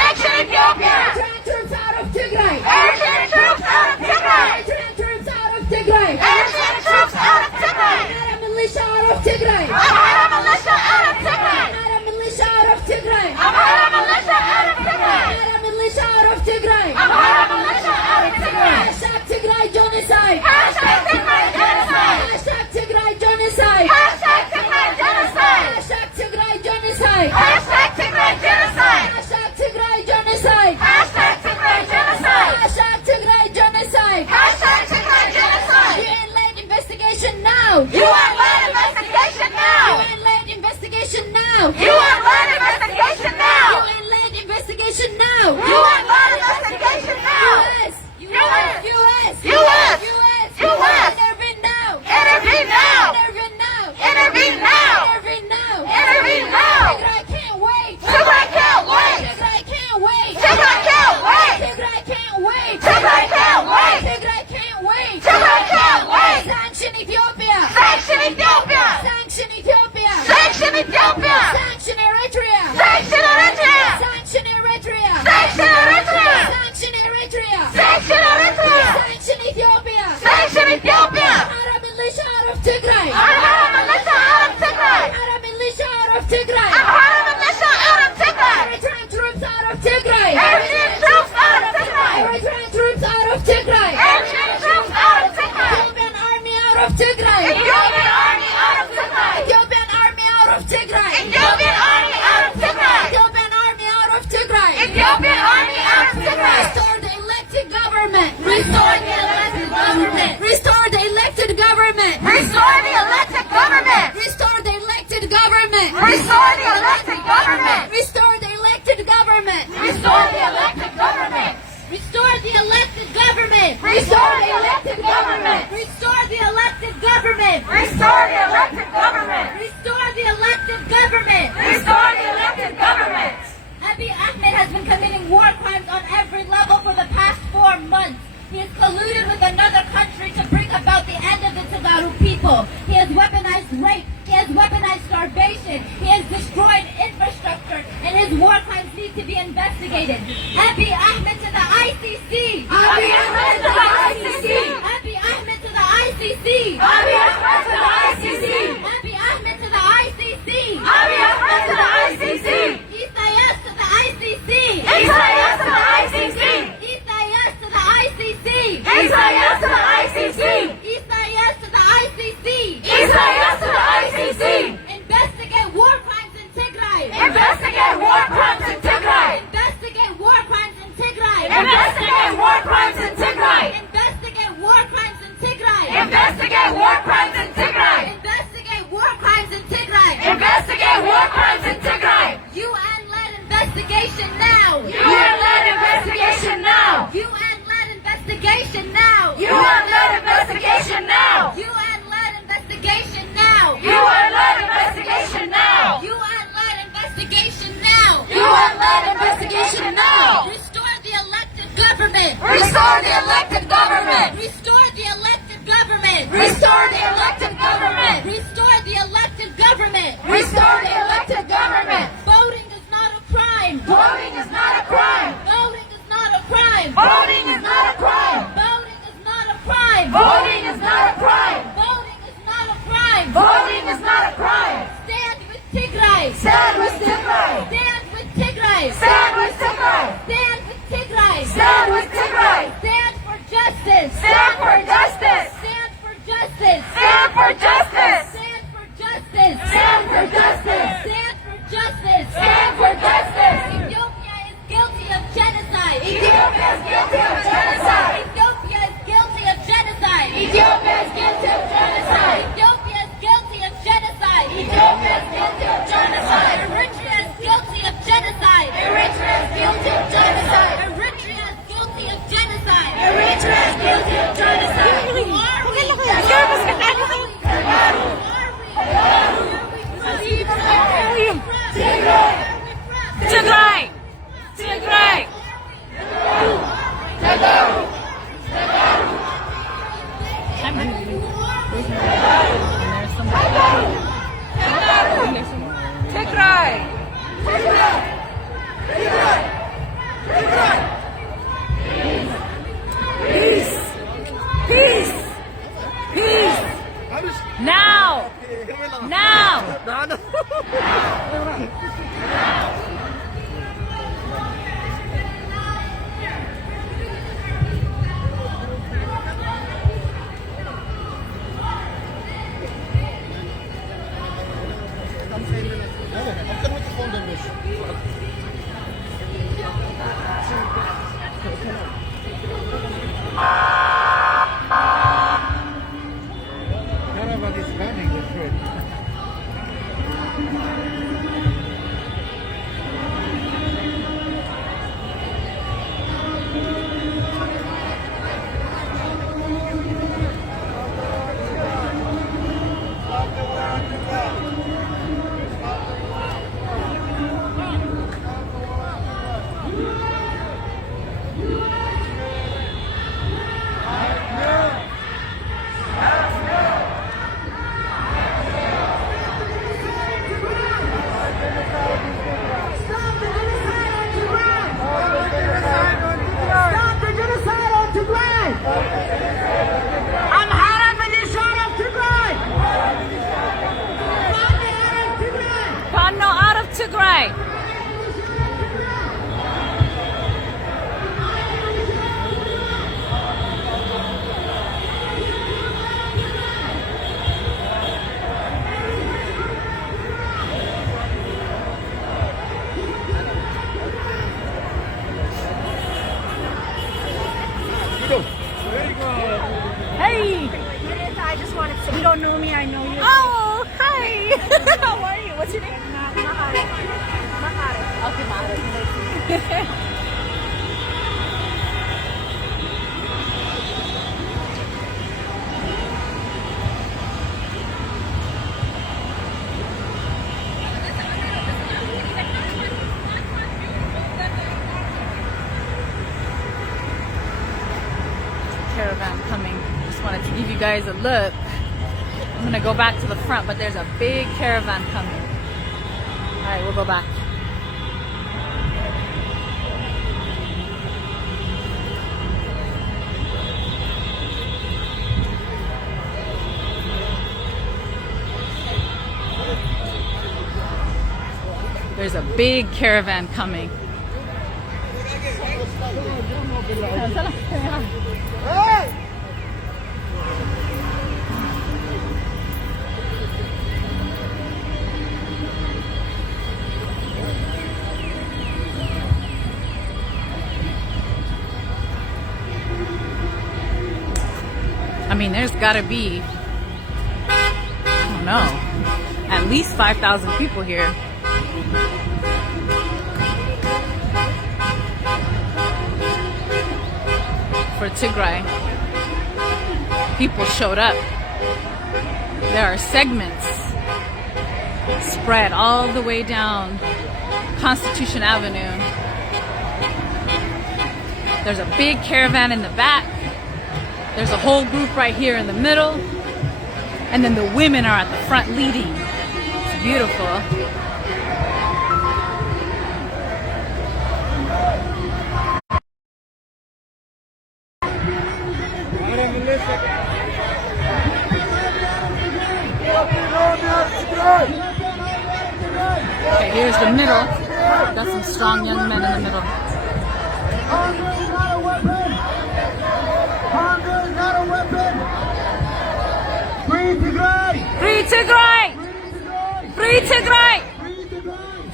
Eritrean Ethiopia. Eritrean troops out of Tigray. Eritrean troops out of Tigray. Eritrean troops out of Tigray. Eritrean troops out of Tigray. Amhara militia out of Tigray. Amhara militia out of Tigray. Amhara militia out of Tigray. Amhara militia out of Tigray. Amhara militia out of Tigray. Amhara militia out of Tigray. Hashtag Tigray genocide. Hashtag Tigray genocide. Hashtag Tigray genocide. Hashtag Tigray genocide. Hashtag Tigray genocide. Hashtag Tigray genocide. Hashtag Tigray genocide. Hashtag Tigray genocide. Hashtag Tigray genocide. Hashtag Tigray genocide. UN-led investigation now. UN-led investigation now. UN-led investigation now. UN-led investigation now. UN-led investigation now. UN-led investigation now. US. US. US. Intervene now. Intervene now. Intervene now. Intervene now. Intervene now. Intervene now. Tigray can't wait. Tigray can't wait. Tigray can't wait. Tigray can't wait. Tigray can't wait. Tigray can't wait. Tigray can't wait. Tigray can't wait. Sanction Ethiopia. Sanction Ethiopia. Sanction Ethiopia. Sanction Ethiopia. Sanction Eritrea. Sanction Eritrea. Sanction Eritrea. Sanction Eritrea. Sanction Eritrea. Sanction Eritrea. Sanction Ethiopia. Sanction Ethiopia. Amhara militia out of Tigray. Amhara militia out of Tigray. Amhara militia out of Tigray. Amhara militia out of Tigray. Eritrean troops out of Tigray. Eritrean troops out of Tigray. Eritrean troops out of Tigray. Eritrean troops out of Tigray. Ethiopian army out of Tigray. Ethiopian army out of Tigray. Ethiopian army out of Tigray. Ethiopian army out of Tigray. Ethiopian army out of Tigray. Ethiopian army out of Tigray. Restore the elected government. Restore the elected government. Restore the elected government. Restore the elected government. Restore the elected government. Restore the elected government. Restore the elected government. Restore the elected government. Restore the elected government. Restore the elected government. Restore the elected government. Restore the elected government. Restore the elected government. Restore the elected government. Abiy Ahmed has been committing war crimes on every level for the past 4 months. He has colluded with another country to bring about the end of the Tigaru people. He has weaponized rape. He has weaponized starvation. He has destroyed infrastructure. And his war crimes need to be investigated. Abiy Ahmed to the ICC. Abiy Ahmed to the ICC. Abiy Ahmed to the ICC. Abiy Ahmed to the ICC. Abiy Ahmed to the ICC. Abiy Ahmed to the ICC. Isaias to the ICC. Isaias to the ICC. Isaias to the ICC. Isaias to the ICC. Isaias to the ICC. Isaias to the ICC. Investigate war crimes in Tigray. Investigate war crimes in Tigray. Investigate war crimes in Tigray. Investigate war crimes in Tigray. Investigate war crimes in Tigray. Investigate war crimes in Tigray. Investigate war crimes in Tigray. Investigate war crimes in Tigray. UN-led investigation now. UN-led investigation now. UN-led investigation now. UN-led investigation now. UN-led investigation now. UN-led investigation now. UN-led investigation now. UN-led investigation now. Restore the elected government. Restore the elected government. Restore the elected government. Restore the elected government. Restore the elected government. Restore the elected government. Voting is not a crime. Voting is not a crime. Voting is not a crime. Voting is not a crime. Voting is not a crime. Voting is not a crime. Voting is not a crime. Voting is not a crime. Stand with Tigray. Stand with Tigray. Stand with Tigray. Stand with Tigray. Stand with Tigray. Stand with Tigray. Stand for justice. Stand for justice. Stand for justice. Stand for justice. Stand for justice. Stand for justice. Stand for justice. Stand for justice. Ethiopia is guilty of genocide. Ethiopia is guilty of genocide. Ethiopia is guilty of genocide. Ethiopia is guilty of genocide. Ethiopia is guilty of genocide. Ethiopia is guilty of genocide. Eritrea is guilty of genocide. Eritrea is guilty of genocide. Eritrea is guilty of genocide. Eritrea is guilty of genocide. Who are we? Tigray! Tigray! Tigray! Caravan coming. Just wanted to give you guys a look. I'm gonna go back to the front, but there's a big caravan coming. All right, we'll go back. There's a big caravan coming. I mean, there's gotta be, I don't know, at least 5,000 people here. For Tigray, people showed up. There are segments spread all the way down Constitution Avenue. There's a big caravan in the back. There's a whole group right here in the middle. And then the women are at the front leading. It's beautiful. Okay, here's the middle. Got some strong young men in the middle. Hunger is not a weapon. Hunger is not a weapon. Free Tigray. Free Tigray! Free Tigray!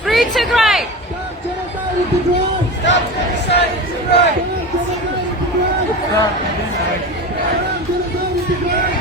Free Tigray! Stop genocide in Tigray. Stop genocide in Tigray! Stop genocide in Tigray.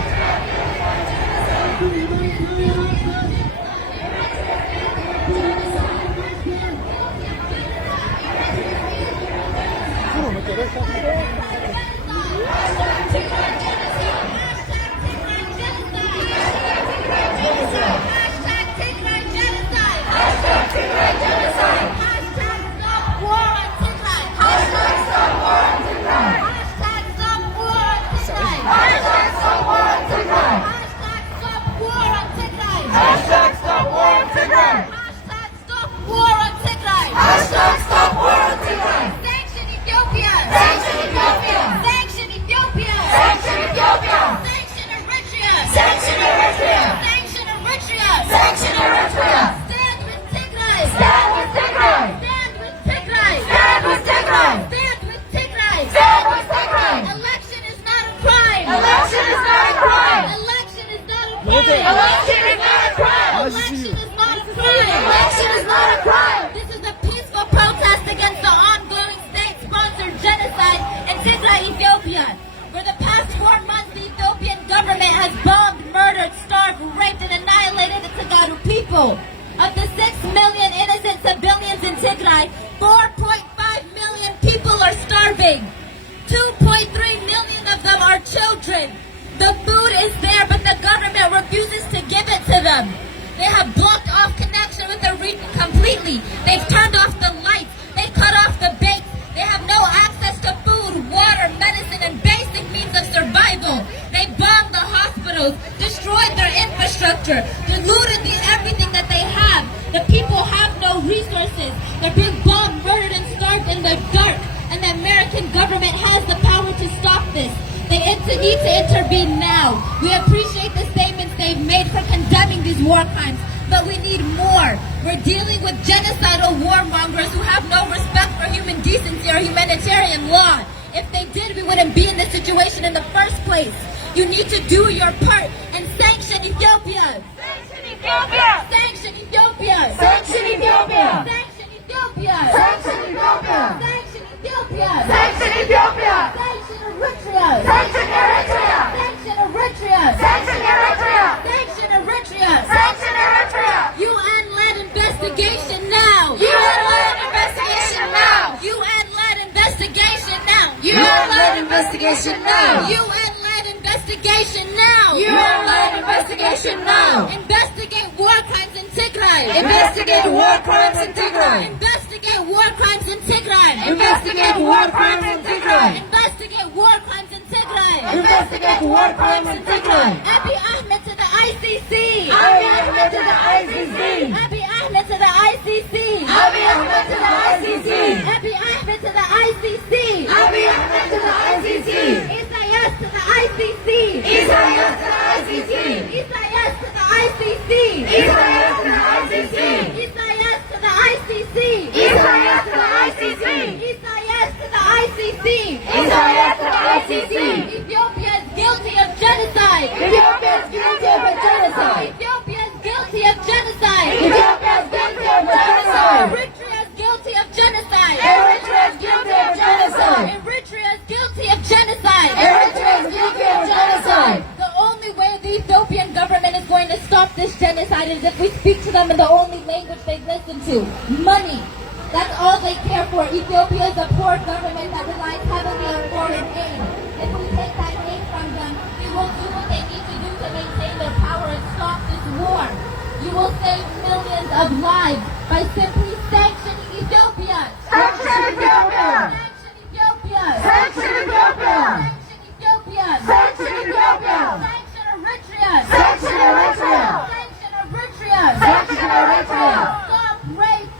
This is a peaceful protest against the ongoing state-sponsored genocide in Tigray, Ethiopia. For the past 4 months, the Ethiopian government has bombed, murdered, starved, raped, and annihilated the Tigrayan people. Of the 6 million innocent civilians in Tigray, 4.5 million people are starving. 2.3 million of them are children. The food is there, but the government refuses to give it to them. They have blocked off connection with the region completely. They've turned off the lights. They've cut off the bait. They have no access to food, water, medicine, and basic means of survival. They bombed the hospitals, destroyed their infrastructure, diluted everything that they have. The people have no resources. They're being bombed, murdered, and starved in the dark. And the American government has the power to stop this. They need to intervene now. We appreciate the statements they've made for condemning these war crimes, but we need more. We're dealing with genocidal warmongers who have no respect for human decency or humanitarian law. If they did, we wouldn't be in this situation in the first place. You need to do your part and sanction Ethiopia. Sanction Ethiopia. Sanction Ethiopia. Sanction Ethiopia. Sanction Ethiopia. Sanction Ethiopia. Sanction Ethiopia. Sanction Ethiopia. Sanction Eritrea. Sanction Eritrea. Sanction Eritrea. Sanction Eritrea. Sanction Eritrea. Sanction Eritrea. UN-led investigation now. UN-led investigation now. investigation now. UN-led investigation now. UN-led investigation now. Investigate war crimes in Tigray. Investigate war crimes in Tigray. Investigate war crimes in Tigray. Investigate war crimes in Tigray. Investigate war crimes in Tigray. Investigate war crimes in Tigray. Abiy Ahmed to the ICC. Abiy Ahmed to the ICC. Abiy Ahmed to the ICC. Abiy Ahmed to the ICC. Abiy Ahmed to the ICC. Abiy Ahmed to the ICC. Isaias to the ICC. Isaias to the ICC. Isaias to the ICC. Isaias to the ICC. Isaias to the ICC. Isaias to the ICC. Isaias to the ICC. Isaias to the ICC. Ethiopia is guilty of genocide. Ethiopia is guilty of a genocide. Ethiopia is guilty of genocide. Ethiopia is guilty of genocide. Eritrea is guilty of genocide. Eritrea is guilty of genocide. Eritrea is guilty of genocide. Eritrea is guilty of genocide. The only way the Ethiopian government is going to stop this genocide is if we speak to them in the only language they listen to. Money. That's all they care for. Ethiopia is a poor government that relies heavily on foreign aid. If we take that aid from them, they will do what they need to do to maintain their power and stop this war. You will save millions of lives by simply sanctioning Ethiopia. Sanction Ethiopia. Sanction Ethiopia. Sanction Ethiopia. Sanction Ethiopia. Sanction Ethiopia. Sanction Eritrea. Sanction Eritrea. Sanction Eritrea. Sanction Eritrea. Stop rape,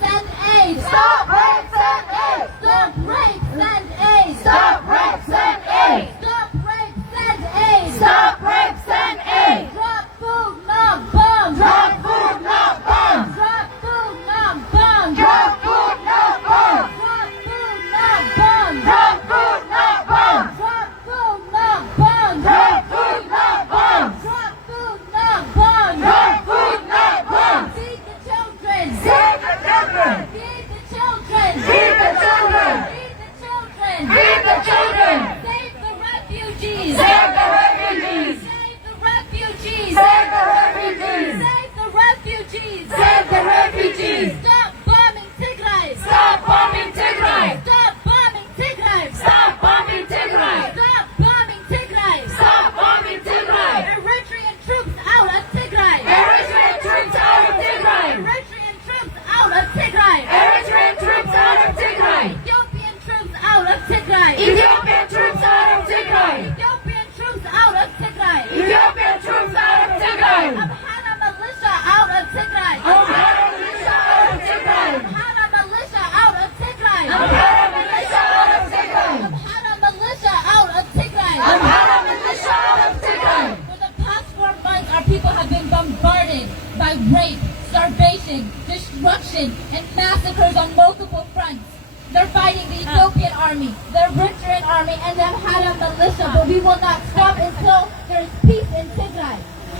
send aid. Stop rape, send aid. Stop rape, send aid. Stop rape, send aid. Stop rape, send aid. Stop rape, send aid. Drop food, not bombs. Drop food, not bombs. Drop food, not bombs. Drop food, not bombs. Drop food, not bombs. Drop food, not bombs. Drop food, not bombs. Drop food, not bombs. Drop food, not bombs. Drop food, not bombs. Feed the children. Save the children. Feed the children. Feed the children. Feed the children. Feed the children. Save the refugees. Save the refugees. Save the refugees. Save the refugees. Save the refugees. Save the refugees. Stop bombing Tigray. Stop bombing Tigray. Stop bombing Tigray. Stop bombing Tigray. Stop bombing Tigray. Stop bombing Tigray. Eritrean troops out of Tigray. Eritrean troops out of Tigray. Eritrean troops out of Tigray. Eritrean troops out of Tigray. Ethiopian troops out of Tigray. Ethiopian troops out of Tigray. Ethiopian troops out of Tigray. Ethiopian troops out of Tigray. Amhara militia out of Tigray. Amhara militia out of Tigray. Amhara militia out of Tigray. Amhara militia out of Tigray. Amhara militia out of Tigray. Amhara militia out of Tigray. For the past 4 months, our people have been bombarded by rape, starvation, destruction, and massacres on multiple fronts. They're fighting the Ethiopian army, the Eritrean army, and the Amhara militia, but we will not stop until there is peace in Tigray.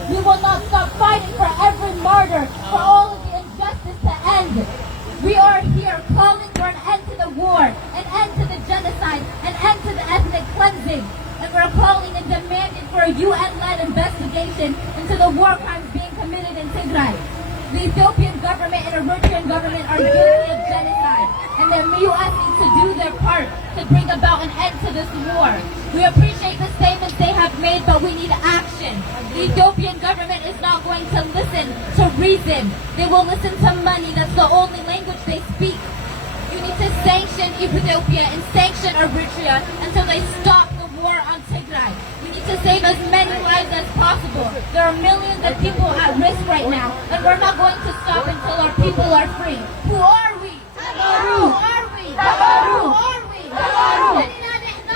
We will not stop fighting for every martyr, for all of the injustice to end. We are here calling for an end to the war, an end to the genocide, an end to the ethnic cleansing. And we're calling and demanding for a UN-led investigation into the war crimes being committed in Tigray. The Ethiopian government and Eritrean government are guilty of genocide, and the U.S. needs to do their part to bring about an end to this war. We appreciate the statements they have made, but we need action. The Ethiopian government is not going to listen to reason. They will listen to money. That's the only language they speak. You need to sanction Ethiopia and sanction Eritrea until they stop the war on Tigray. We need to save as many lives as possible. There are millions of people at risk right now, and we're not going to stop until our people are free. Who are we? Who are we? Who are we? لننا نحن.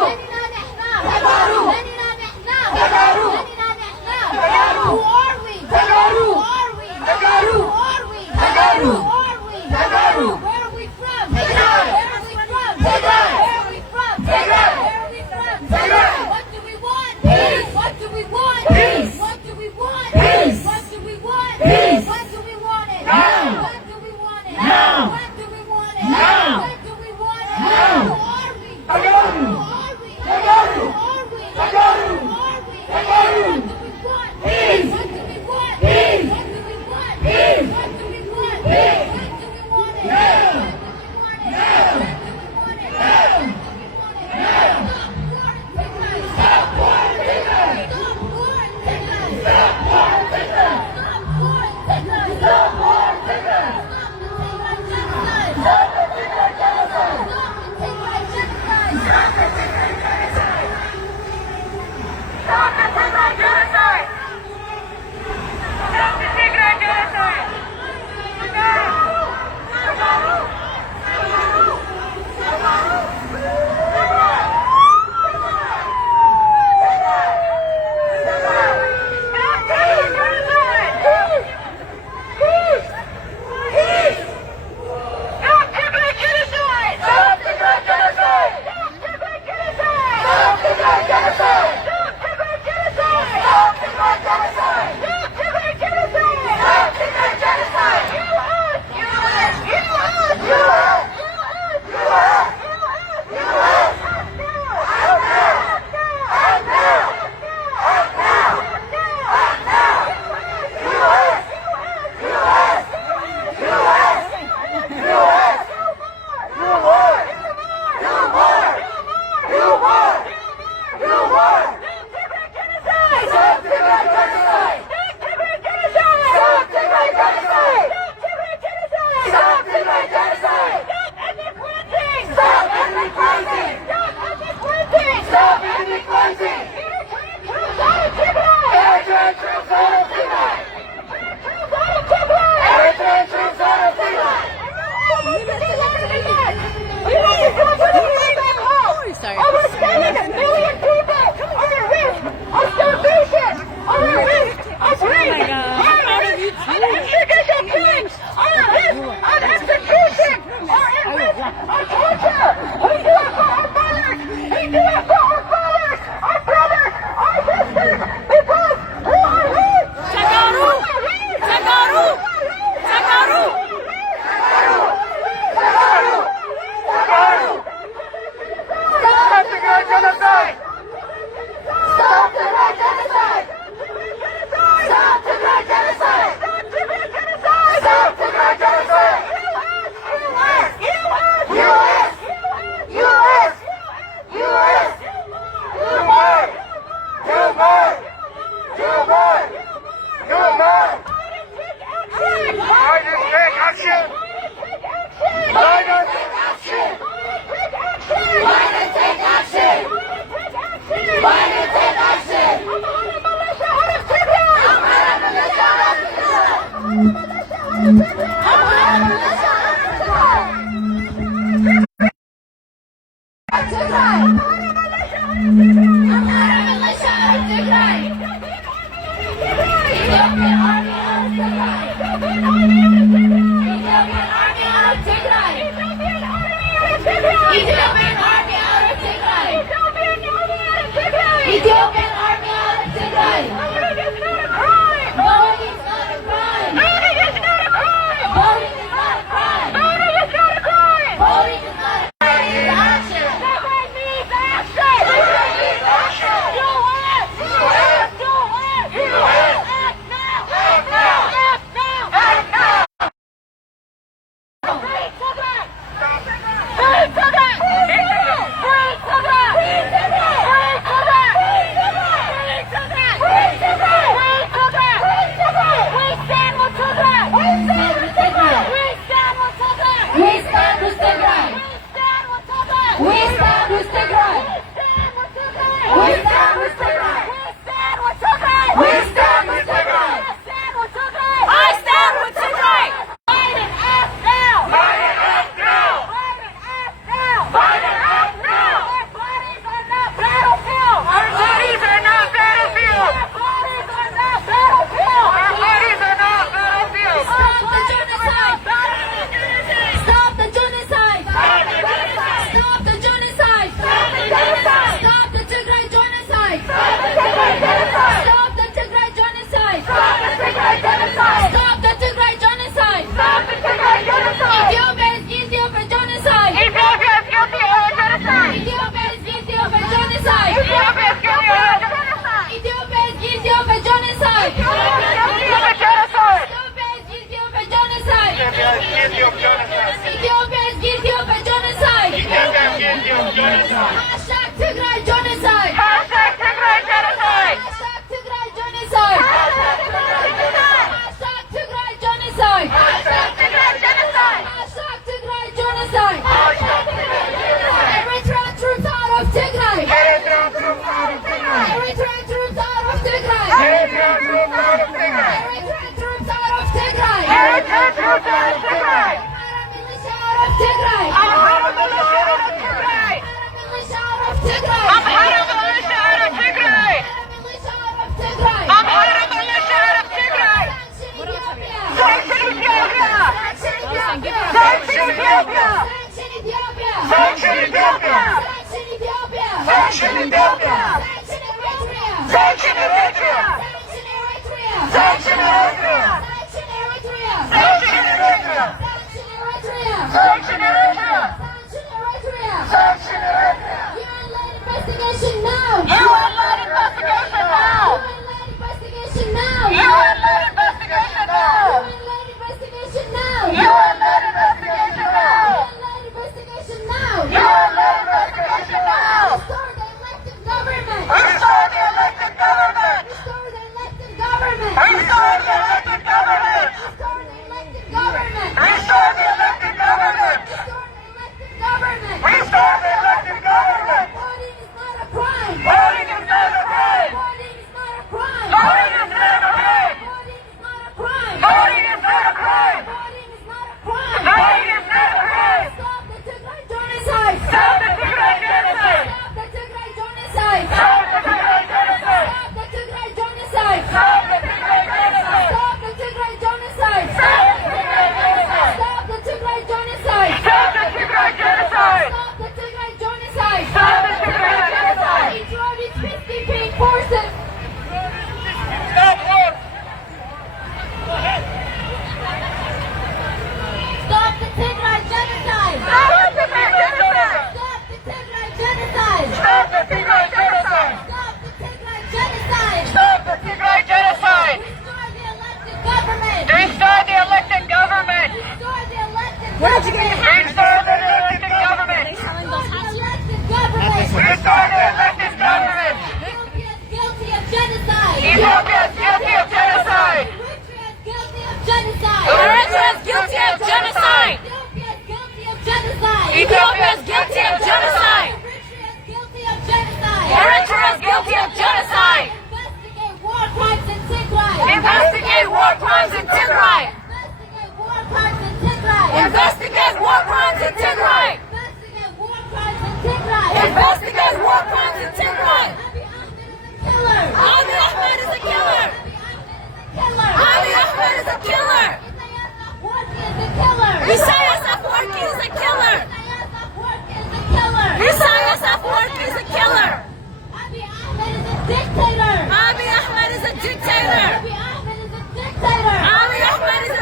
لننا نحن. لننا نحن. لننا نحن. Who are we? Who are we? Who are we? Who are we? Where are we from? Where are we from? Where are we from? Where are we from? What do we want? Peace. What do we want? Peace. What do we want? Peace. What do we want? Peace. When do we want it? Now. When do we want it? Now. When do we want it? rising! Eritrean troops out of Tigray! Eritrean troops out of Tigray! Sorry. Over 7 million people are at risk of starvation, are at risk of rape, are at risk of extrajudicial killings, are at risk of execution, are at risk of torture. We do it for our mothers, we do it for our fathers, our brothers, our sisters, because who are we? Sagaru! Sagaru! Sagaru! Stop Tigray genocide! Stop Tigray genocide! Stop Tigray genocide! Stop Tigray genocide! Ethiopian army out of Tigray! Voting is not a crime! Voting is not a crime! Voting is not a crime! Voting is not a crime! Voting is not a crime! Voting is not a crime! Action! Tigray needs action! Tigray needs action! U.S. U.S. U.S. U.S. Act now! Act now! Act now! Act now! Free Tigray! Free Tigray! Free Tigray! Free Tigray! Free Tigray! Hashtag Tigray genocide! Hashtag Tigray genocide! Hashtag Tigray genocide! Hashtag Tigray genocide! Hashtag Tigray genocide! Hashtag Tigray genocide! Hashtag Tigray genocide! Eritrean troops out of Tigray! Eritrean troops out of Tigray! Eritrean troops out of Tigray! Eritrean troops out of Tigray! Eritrean troops out of Tigray! Eritrean troops out of Tigray! Paramilitia out of Tigray! Paramilitia out of Tigray! Amhara militia out of Tigray! Amhara militia out of Tigray! Sanction Ethiopia! Sanction Ethiopia! Sanction Ethiopia! Sanction Ethiopia! Sanction Eritrea! Sanction Eritrea! Sanction Eritrea! Sanction Eritrea! Sanction Eritrea! Investigation now! UN-led investigation now! UN-led investigation now! UN-led investigation now! UN-led investigation now! UN-led investigation now! UN-led investigation now! UN-led investigation now! Restore the elected government! Restore the elected government! crimes in Tigray! Investigate war crimes in Tigray! Investigate war crimes in Tigray! Investigate war crimes in Tigray! Investigate war crimes in Tigray! Abiy Ahmed is a killer! Abiy Ahmed is a killer! Isaias Afwerki is a killer! Isaias Afwerki is a killer! Abiy Ahmed is a dictator! Abiy Ahmed is a dictator! Abiy Ahmed is a dictator! Abiy Ahmed is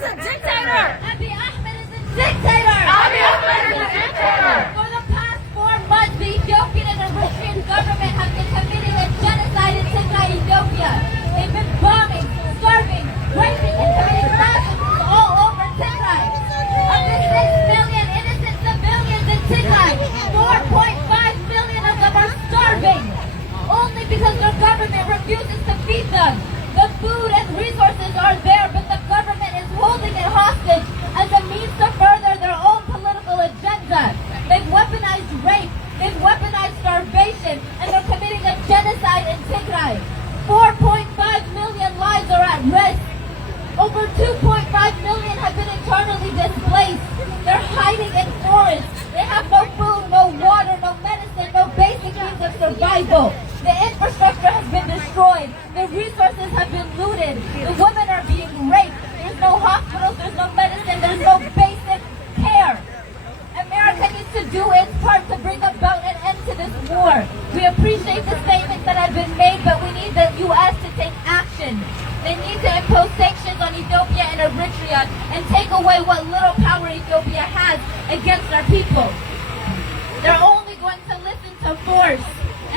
a dictator! Abiy Ahmed is a dictator! Abiy Ahmed is a dictator! For the past 4 months, the Ethiopian and Eritrean government have been committing a genocide in Tigray, Ethiopia. They've been bombing, starving, raping, and committing massacres all over Tigray. Of the 6 million innocent civilians in Tigray, 4.5 million of them are starving. Only because their government refuses to feed them. The food and resources are there, but the government is holding it hostage as a means to further their own political agenda. They've weaponized rape, they've weaponized starvation, and they're committing a genocide in Tigray. 4.5 million lives are at risk. Over 2.5 million have been internally displaced. They're hiding in forests. They have no food, no water, no medicine, no basic means of survival. The infrastructure has been destroyed. The resources have been looted. The women are being raped. There's no hospitals, there's no medicine, there's no basic care. America needs to do its part to bring about an end to this war. We appreciate the statements that have been made, but we need the U.S. to take action. They need to impose sanctions on Ethiopia and Eritrea and take away what little power Ethiopia has against our people. They're only going to listen to force,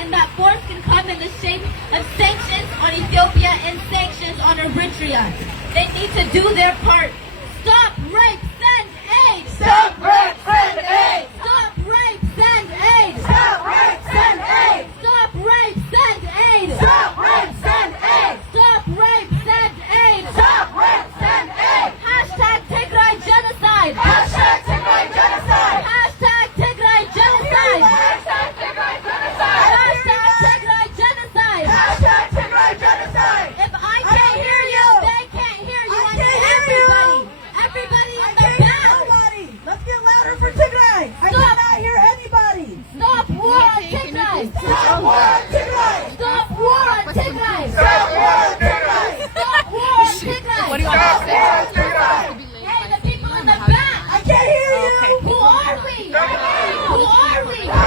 and that force can come in the shape of sanctions on Ethiopia and sanctions on Eritrea. They need to do their part. Stop rape, send aid! Stop rape, send aid! Stop rape, send aid! Stop rape, send aid! Stop rape, send aid! Stop rape, send aid! Stop rape, send aid! Stop rape, send aid! Hashtag Tigray genocide! Hashtag Tigray genocide! Hashtag Tigray genocide! Hashtag Tigray genocide! Hashtag Tigray genocide! Hashtag Tigray genocide! If I can't hear you, they can't hear you. I can't hear you. Everybody in I the can't hear back. nobody. Let's get louder for Tigray. I Stop. cannot hear anybody. Stop war on Tigray. Stop war on Tigray! Stop war on Tigray. Stop war on Tigray! Stop war on Tigray. What do you want Stop me to war say? on Tigray! Hey, the people in the back. I can't hear you. Who are we? Who are we? Who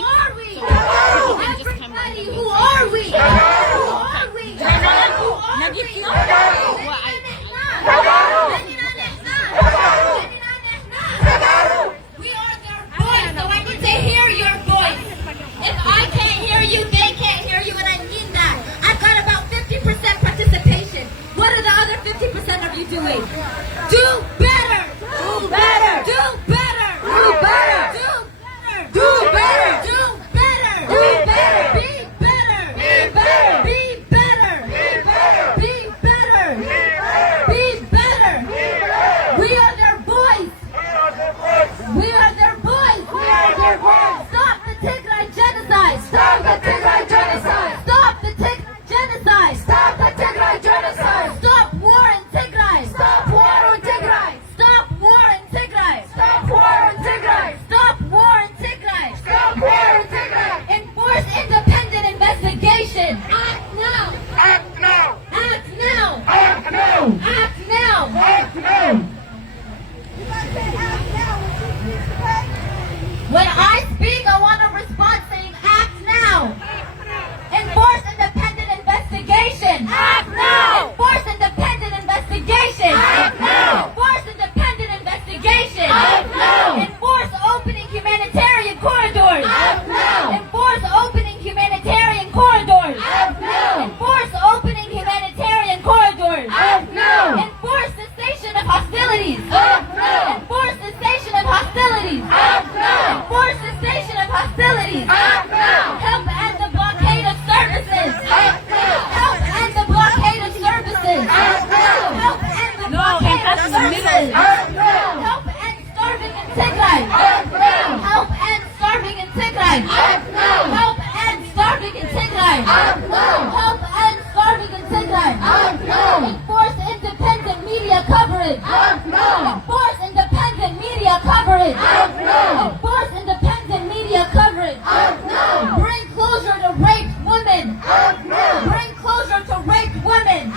are we? Everybody, who are we? Who are we? Who are we? We are their voice, so I need to hear your voice. If I can't hear you, they can't hear you, and I mean that. I've got about 50% participation. What are the other 50% of you doing? Do better! Do better! Do better! Do better! Do better! Do better! Do better! Do better! Be better! Be better! Be better! Be better! Be better! We are their voice! We are their voice! We are their voice! Stop the Tigray genocide! Stop the Tigray genocide! Stop the Tigray genocide! Stop the Tigray genocide! Stop war in Tigray! Stop war in Tigray! Stop war in Tigray! Stop war in Tigray! Stop war in Tigray! Stop war in Tigray! Enforce independent investigation! Act now! Act now! Act now! Act now! Act now! Act now! You guys say act now. Okay? When I speak, I want to respond saying act now. Enforce independent investigation. Act now. Enforce independent investigation. Act now. Enforce independent investigation. Act now. Enforce opening humanitarian corridors. Act now. Enforce opening humanitarian corridors. Act now. Enforce opening humanitarian corridors. Act now. Enforce cessation of hostilities. Act now. Enforce cessation of hostilities. Act now. Enforce cessation of hostilities. Act now. Help end the blockade of services. Act now. Help end the blockade of services. Act now. Help end the blockade of services. Act now! Help end starving in Tigray. Act now. Help end starving in Tigray. Act now. Help end starving in Tigray. Act now. Help end coverage. Enforce independent media coverage. Enforce independent media coverage. Bring closure to raped women. Bring closure to raped women.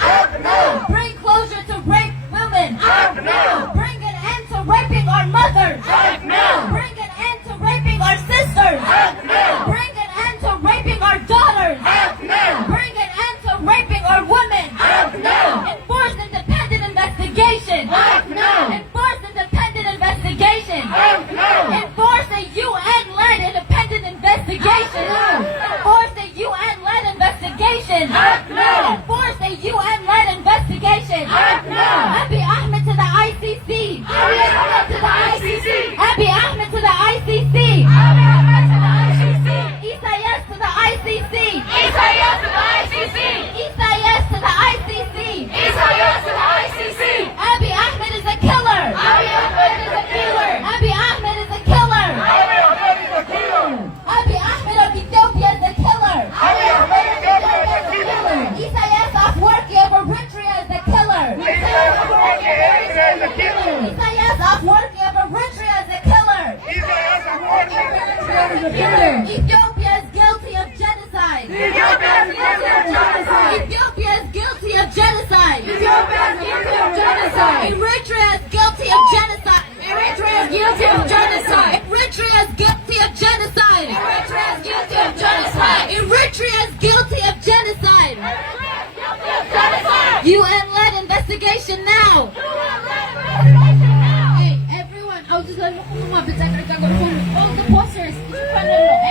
Bring closure to raped women. Bring an end to raping our mothers. Bring an end to raping our sisters. Bring an end to raping our daughters. Bring an end to raping our women. Enforce independent investigation. Enforce independent investigation. Enforce a UN-led independent investigation. Enforce a UN-led investigation. Enforce a UN-led investigation. Abiy Ahmed to the ICC. Abiy Ahmed to the ICC. Abiy Ahmed to the ICC. Abiy Ahmed to the ICC. Isaias to the ICC. Isaias to the ICC. Isaias to the ICC. Isaias to the ICC. Abiy Ahmed is a killer. Abiy Ahmed is a killer. Abiy Ahmed is a killer. Abiy Ahmed is a killer. Abiy Ahmed of Ethiopia is a killer. Abiy Ahmed of Ethiopia is a killer. Isaias Afwerki of Eritrea is a killer. Isaias Afwerki of Eritrea is a killer. Isaias Afwerki of Eritrea is a killer. Isaias Afwerki of Eritrea is a killer. Ethiopia is guilty of genocide. Ethiopia is guilty of genocide. Ethiopia is guilty of genocide. Ethiopia is guilty of genocide. Eritrea is guilty of genocide. Eritrea is guilty of genocide. Eritrea is guilty of genocide. Eritrea is guilty of genocide. Eritrea is guilty of genocide. UN-led investigation now. Hey, everyone, I was just like, all the posters,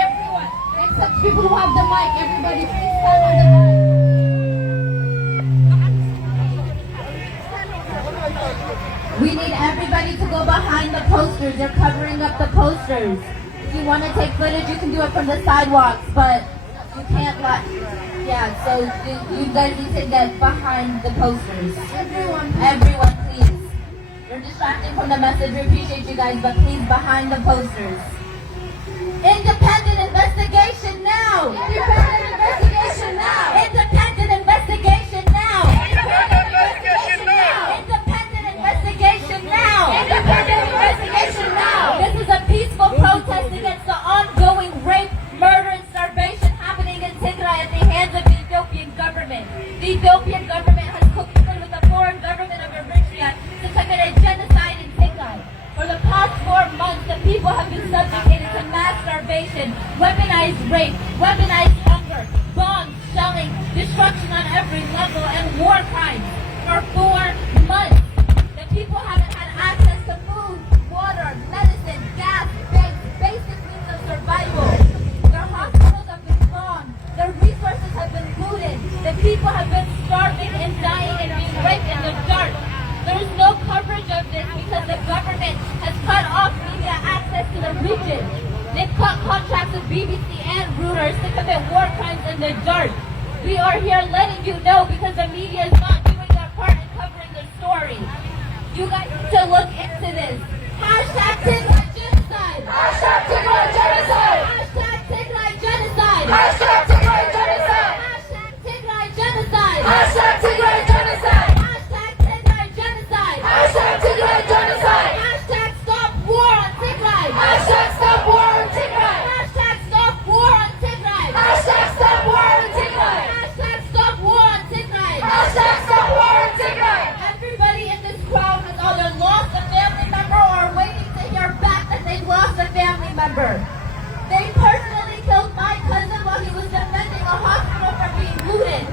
everyone, except people who have the mic, everybody, please stand on the mic. We need everybody to go behind the posters. They're covering up the posters. If you want to take footage, you can do it from the sidewalks, but you can't so you guys need to get behind the posters. Everyone, please. You're distracting from the message. We appreciate you guys, but please behind the posters. Independent investigation now. Independent investigation now. Independent investigation now. Independent investigation now. Independent investigation now. Independent investigation now. This is a peaceful protest against the ongoing rape, murder, and starvation happening in Tigray at the hands of the Ethiopian government. The Ethiopian government has cooked with the foreign government of Eritrea to commit a genocide in Tigray. For the past 4 months, the people have been subjugated to mass starvation, weaponized rape, weaponized hunger, bombs, shelling, destruction on every level, and war crimes. For 4 months, the people haven't had access to food, water, medicine, gas, basic means of survival. Their hospitals have been bombed. Their resources have been looted. The people have been starving and dying and being raped in the dark. There is no coverage of this because the government has cut off media access to the region. They've cut contracts with BBC and Reuters to commit war crimes in the dark. We are here letting you know because the media is not doing their part in covering the story. You guys need to look into this. Hashtag Tigray genocide. Hashtag Tigray genocide. Hashtag Tigray genocide. Hashtag Tigray genocide. Hashtag Tigray genocide. Hashtag Tigray genocide. Hashtag Tigray genocide. Hashtag Tigray genocide. Hashtag stop war on Tigray. Hashtag stop war on Tigray. Hashtag stop war on Tigray. Hashtag stop war on Tigray. Hashtag stop war on Tigray. Hashtag stop war on Tigray. Everybody in this crowd has either lost a family member or are waiting to hear back that they lost a family member. They personally killed my cousin while he was defending a hospital from being looted.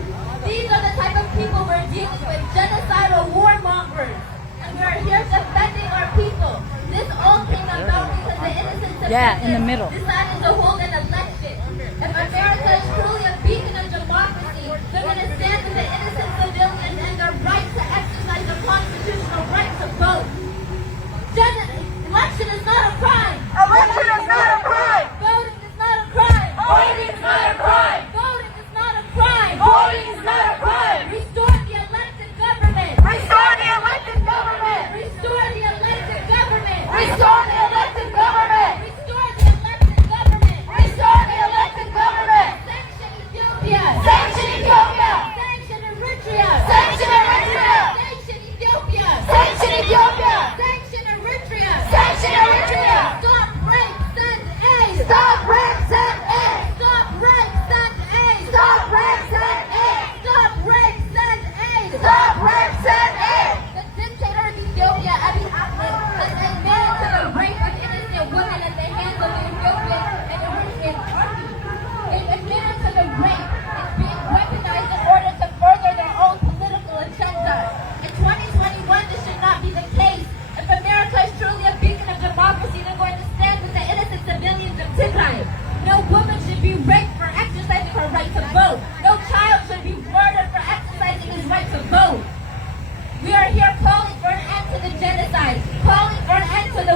These are the type of people we're dealing with, genocidal warmongers. And we're here defending our people. This all came about because the innocent Yeah, in the middle. decided to hold an election. If America is truly a beacon of democracy, they're going to stand with the innocent civilians and their right to exercise the constitutional right to vote. Election is not a crime. Election is not a crime. Voting is not a crime. Voting is not a crime. Voting is not a crime. Voting is not a crime. Restore the elected government. Restore the elected government. Restore the elected government. Restore the elected government. Restore the elected government. Restore the elected government. Sanction Ethiopia. Sanction Ethiopia. Sanction Eritrea. Sanction Eritrea. Sanction Ethiopia. Sanction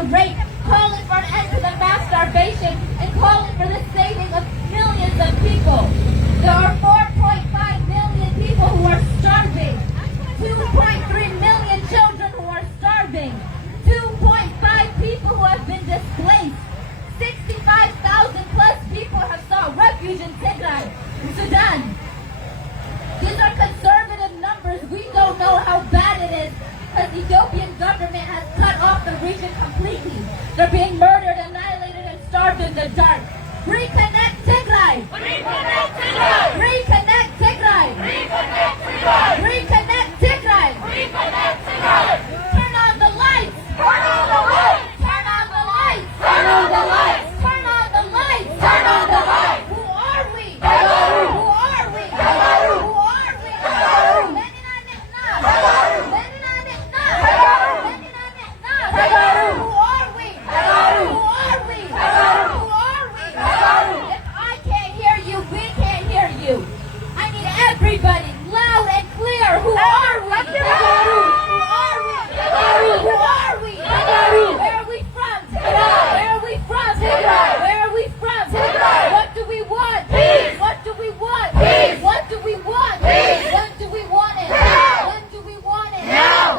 the rape, calling for an end to the mass starvation, and calling for the saving of millions of people. There are 4.5 million people who are starving. 2.3 million children who are starving. 2.5 people who have been displaced. 65,000 plus people have sought refuge in Tigray, Sudan. These are conservative numbers. We don't know how bad it is because the Ethiopian government has cut off the region completely. They're being murdered, annihilated, and starved in the dark. Reconnect Tigray! Reconnect Tigray! Reconnect Tigray! Reconnect Tigray! Reconnect Tigray! Reconnect Tigray! Turn on the lights! Turn on the lights! Turn on the lights! Turn on the lights! Turn on the lights! Turn on the lights! Who are we? Who are we? Who are we? Who are we? Who are we? Who are we? If I can't hear you, we can't hear you. I need everybody, loud and clear. Who are we? Who are we? Who are we? Where are we from? Where are we from? Where are we from? What do we want? What do we want? What do we want? When do we want it? When do we want it?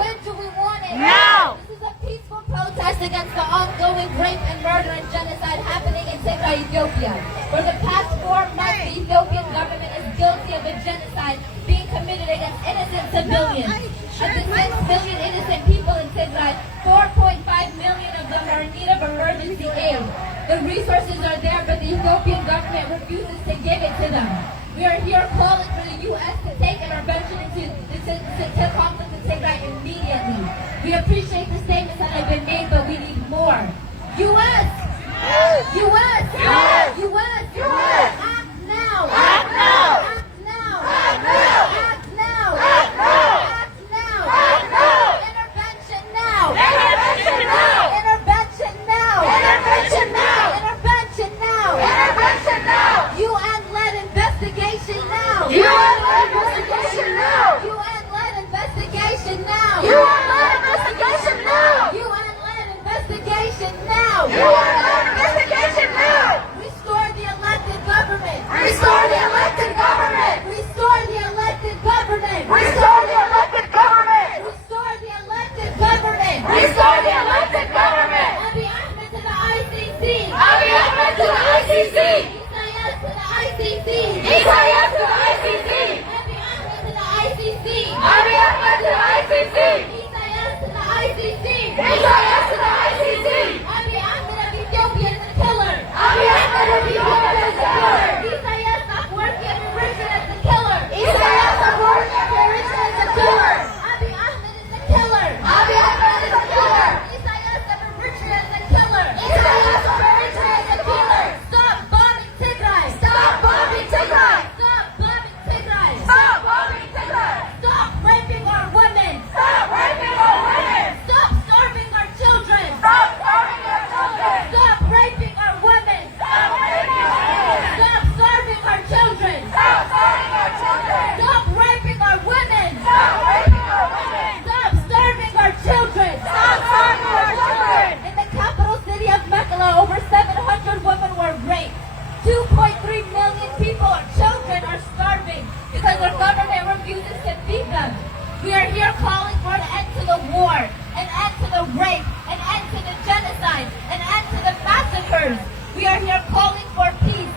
When do we want it? Now. This is a peaceful protest against the ongoing rape and murder and genocide happening in Tigray, Ethiopia. For the past 4 months, the Ethiopian government is guilty of a genocide being committed against innocent civilians. Of the 6 million innocent people in Tigray, 4.5 million of them are in need of emergency aid. The resources are there, but the Ethiopian government refuses to give it to them. We are here calling for the U.S. to take intervention into the conflict in Tigray immediately. We appreciate the statements that have been made, but we need more. U.S. U.S. U.S. Act now. Act now. Act now. Act now. Act now. Act now. Act now. Act now. Intervention now. Intervention now. Intervention now. Intervention now. Intervention now. Intervention now. UN-led investigation now. UN-led investigation now. UN-led investigation now. UN-led investigation now. UN-led investigation now. UN-led investigation now. Restore the elected government. Restore the elected government. Restore the elected government. Restore the elected government. Restore the elected government. Restore the elected government. Abiy Ahmed to the ICC. Abiy Ahmed to the ICC. Isaiah to the ICC. Isaiah to the ICC. Abiy Ahmed to the ICC. Abiy Ahmed to the ICC. Isaiah to the ICC. Isaiah to the ICC. Abiy Ahmed of Ethiopia is a killer. Abiy Ahmed of Ethiopia is a killer. Isaiah Afwerki of Eritrea is a killer. Isaiah Afwerki of Eritrea is a killer. Abiy Ahmed is a killer. Abiy Ahmed is a killer. Isaiah of Eritrea is a killer. Isaiah of Eritrea is a killer. Stop bombing Tigray. Stop bombing Tigray. Stop bombing Tigray. Stop bombing Tigray. Stop raping our women. Stop raping our women. Stop starving our children. Stop starving our children. Stop raping our women. Stop raping our women. Stop starving our children. Stop starving our children. Stop raping our women. Stop raping our women. Stop starving our children. Stop starving our children. In the capital city of Mekelle, over 700 women were raped. 2.3 million people or children are starving because our government refuses to feed them. We are here calling for an end to the war, an end to the rape, an end to the genocide, an end to the massacres. We are here calling for peace.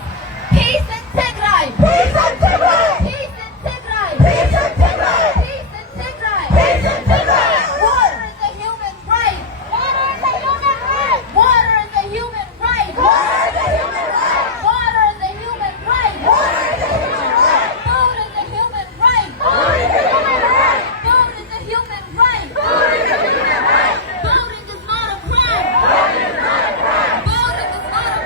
Peace in Tigray! Peace in Tigray! Peace in Tigray! Peace in Tigray! Peace in Tigray! Peace in Tigray! Water is a human right! Water is a human right! Water is a human right! Water is a human right! Water is a human right! Water is a human right! Food is a human right! Food is a human right! Food is a human right! Food is a human right! Voting is not a crime! Voting is not a crime! Voting is not a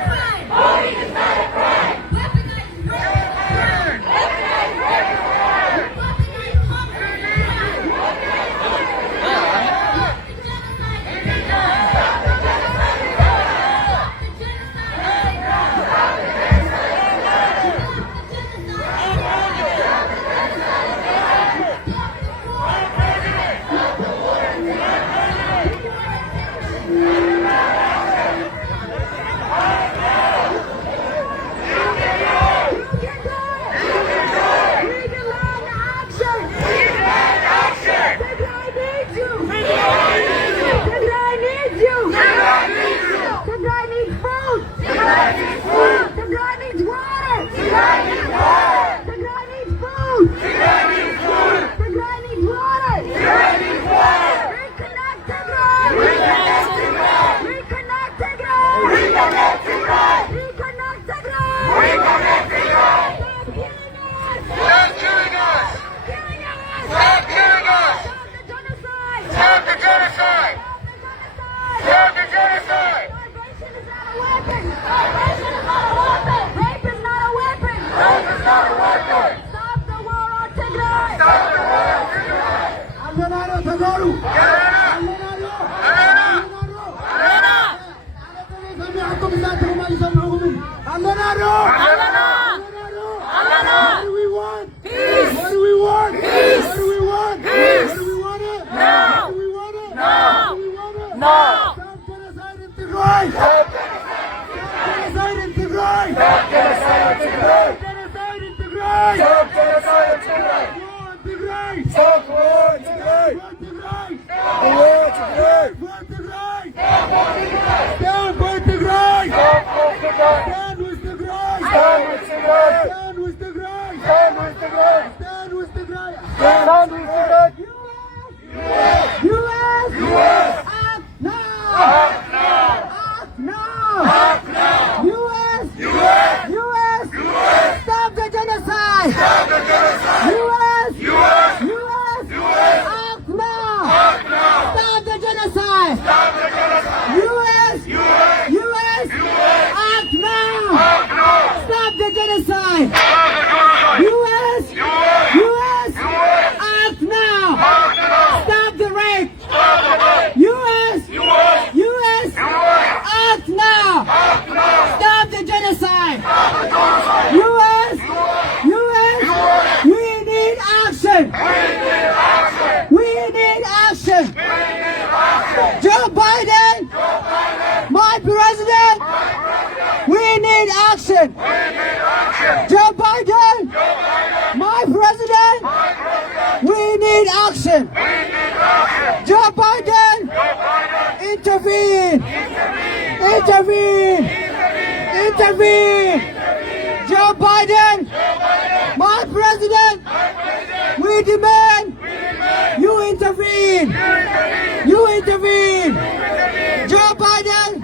What do we want? Peace. What do we want? Peace. What do we want? Peace. What do we want it? No. What do we want it? No. What do we want it? No. Stop genocide in Tigray. Stop genocide in Tigray. Stop genocide in Tigray. Genocide in Tigray. Stop genocide in Tigray. War in Tigray. Stop war in Tigray. War in Tigray. War in Tigray. War in Tigray. Stand for Tigray. Stand with Tigray. Stand with Tigray. Stand with Tigray. Stand with Tigray. Stand with Tigray. Stand with Tigray. U.S. Act now. Act now. Act now. Act now. U.S. Stop the genocide. Stop the genocide. U.S. Act now. Act now. Stop the genocide. Stop the genocide. U.S. Act now. Act now. Stop the genocide. U.S. Act now. Act now. Stop the rape. U.S. Act now. Act now. Stop the genocide. U.S. We need action. We need action. Joe Biden, my president. We need action. Joe Biden, my president. We need action. Joe Biden, intervene. Intervene. Joe Biden, my president. We demand you intervene. You intervene. Joe Biden,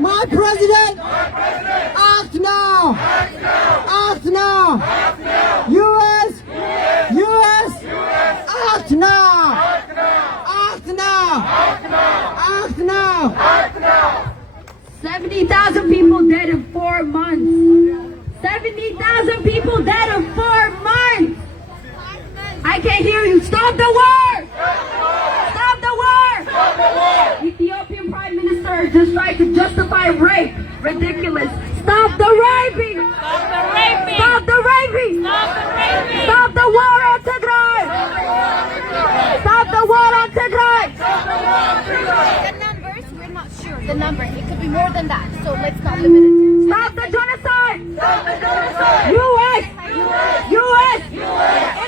my president. Act now. Act now. U.S. Act now. Act now. 70,000 people dead in 4 months. 70,000 people dead in 4 months. I can't hear you. Stop the war! Stop the war! Ethiopian Prime Minister just tried to justify rape. Ridiculous. Stop the raping! Stop the raping! Stop the war on Tigray! Stop the war on Tigray! The numbers, we're not sure. The number, it could be more than that. So let's not limit it. Stop the genocide! U.S.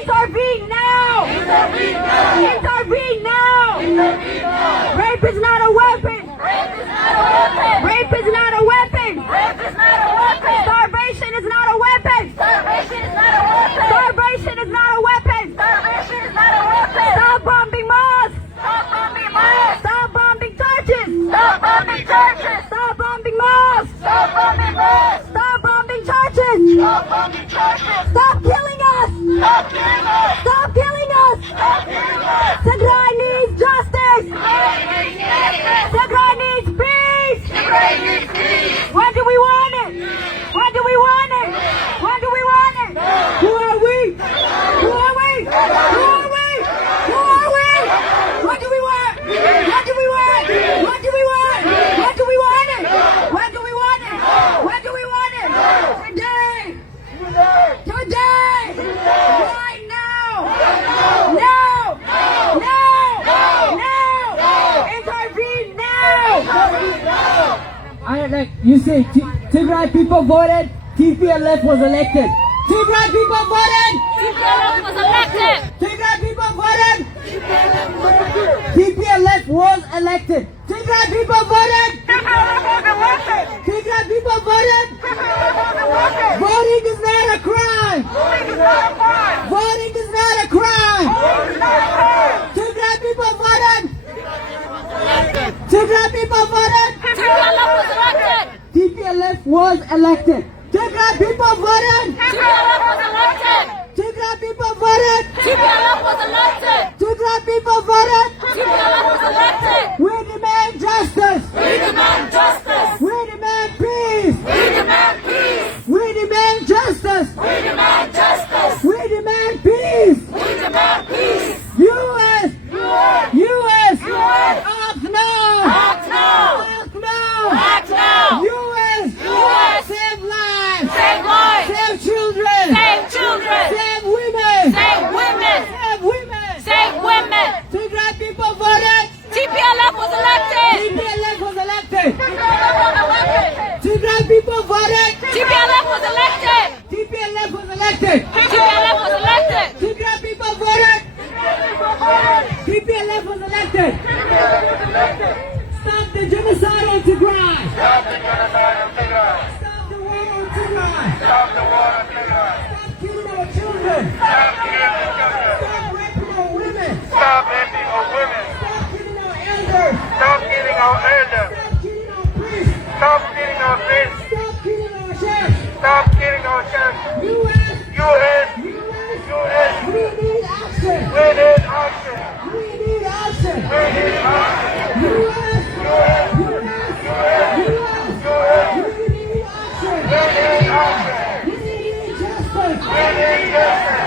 Intervene now! Intervene now! Rape is not a weapon! Rape is not a weapon! Starvation is not a weapon! Starvation is not a weapon! Stop bombing mosques! Stop bombing churches! Stop bombing mosques! Stop bombing churches! Stop killing us! Stop killing us! Tigray needs justice! Tigray needs peace! When do we want it? When do we want it? When do we want it? Who are we? Who are we? Who are we? Who are we? What do we want? What do we want? What do we want? What do we want it? When do we want it? When do we want it? Today! Today! Right now! Now! Intervene now! Like you say, Tigray people voted, TPLF was elected. Tigray people voted, TPLF was elected. Tigray people voted, TPLF was elected. Tigray people voted, Tigray people voted. Voting is not a crime. Voting is not a crime. Tigray people voted. Tigray people voted. TPLF was elected. TPLF was elected. Tigray people voted. TPLF was elected. Tigray people voted. TPLF was elected. Tigray people voted. TPLF was elected. We demand justice. We demand justice. We demand peace. We demand peace. We demand justice. We demand justice. We demand peace. We demand peace. U.S. Act now. Act now. Act now. Act now. U.S. U.S. Save lives. elected. Tigray people voted. TPLF was elected. TPLF was elected. TPLF was elected. Tigray people voted. TPLF was elected. Stop the genocide on Tigray. Stop the war on Tigray. Stop killing our children. Stop raping our women. Stop raping our women. Stop killing our elders. Stop killing our elders. Stop killing our priests. Stop killing our priests. Stop killing our church. Stop killing our church. U.S. U.S. We need action. We need action. We need action. We need action. U.S. U.S. We need action. We need action. We need justice. We need justice.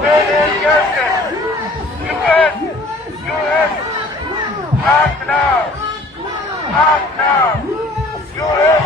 We need justice. U.S. U.S. Act now. Act now. U.S.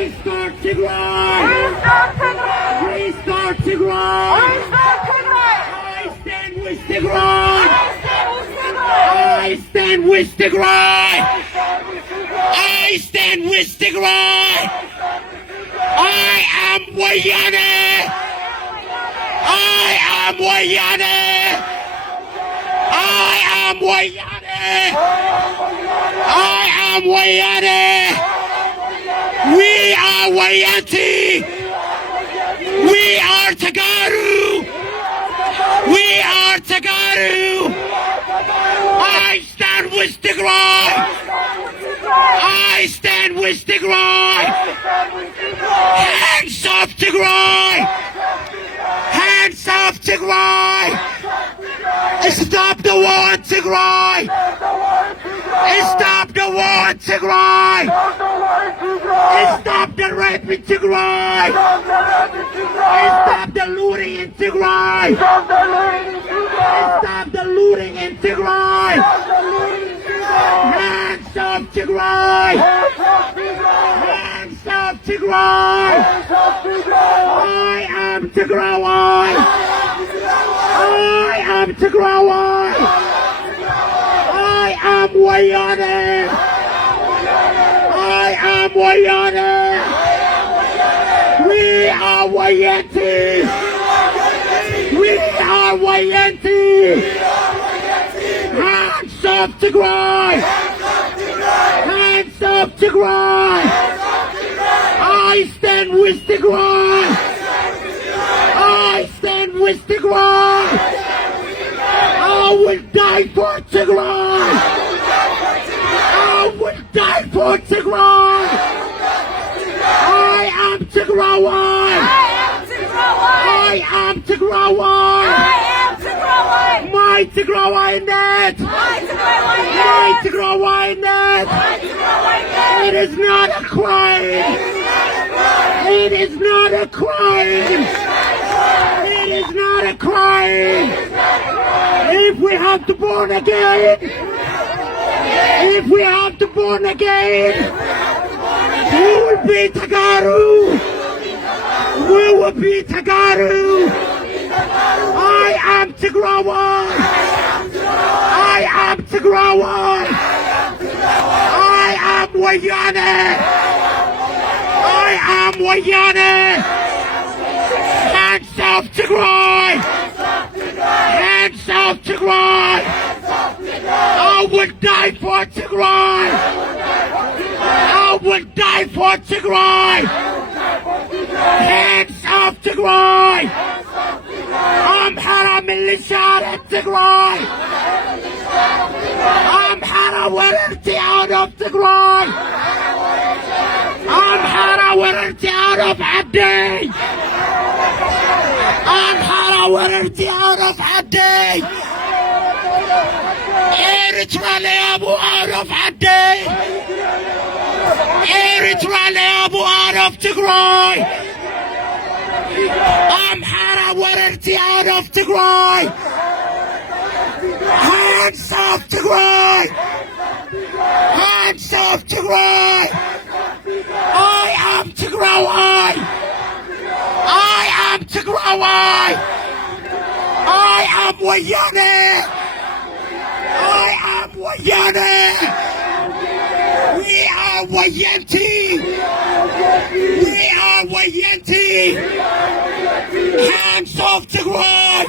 Restart Tigray! Restart Tigray! I stand with Tigray! I stand with Tigray! I stand with Tigray! I am Wayane! I am Wayane! I am Wayane! I am Wayane! We are Wayanti! We are Tagaru! We are Tagaru! I stand with Tigray! I stand with Tigray! Hands off Tigray! Hands off Tigray! Stop the war in Tigray! Stop the war in Tigray! Stop the rape in Tigray! Stop the looting in Tigray! Stop the looting in Tigray! Hands off Tigray! Hands off Tigray! I am Tigray! I am Tigray! I am Wayane! I am Wayane! We are Wayanti! We are Wayanti! Hands off Tigray! Hands off Tigray! I stand with Tigray! I stand with Tigray! I will die for Tigray! I will die for Tigray! I am Tigray! I am Tigray! My Tigray net! My Tigray net! It is not a crime! It is not a crime! It is not a crime! If we have to born again, if we have to born again, we will be Tagaru. We will be Tagaru. I am Tigray. I am Tigray. I am Wayane. I am Wayane. Hands off Tigray. Hands off Tigray! I would die for Tigray! I would die for Tigray! Hands off Tigray! أمحرة ميليشيات Tigray! أمحرة وررتي out of Tigray! أمحرة وررتي out of عدي! أمحرة وررتي out of عدي! إيرترا لأبو out of عدي! إيرترا لأبو out of Tigray! أمحرة وررتي out of Tigray! Hands off Tigray! Hands off Tigray! I am Tigray! I am Tigray! I am Wayane! I am Wayane! We are Wayanti! We are Wayanti! Hands off Tigray!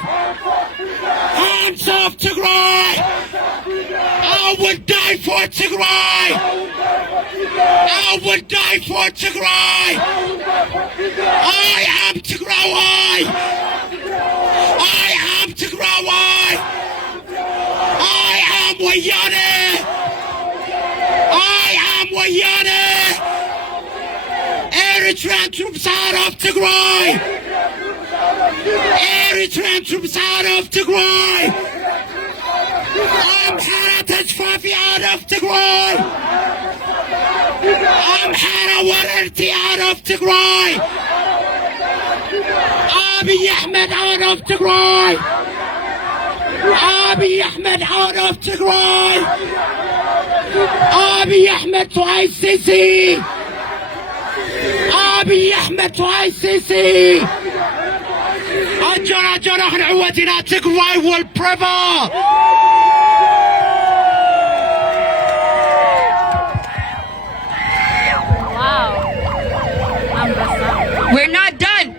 Hands off Tigray! I would die for Tigray! I would die for Tigray! I am Tigray! I am Tigray! I am Wayane! I am Wayane! Eritrean troops out of Tigray! Eritrean troops out of Tigray! Amhara Tashfafi out of Tigray! Amhara Warerti out of Tigray! Abiy Ahmed out of Tigray! Abiy Ahmed out of Tigray! Abiy Ahmed to ICC! Abiy Ahmed to ICC! أجرى جرح عوتنا Tigray will prevail! Wow. We're not done.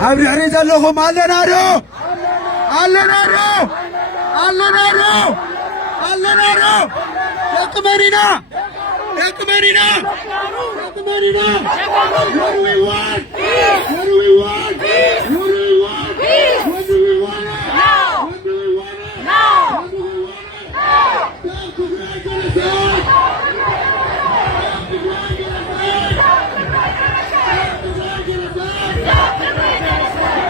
عبر عريض اللهم الله نارو الله نارو الله نارو الله نارو يا كمارينا يا كمارينا يا كمارينا What do we want? What do we want? What do we want? What do we want? Now. What do we want? Now. What do we want? Stop Tigray genocide! Stop Tigray genocide! Stop Tigray genocide!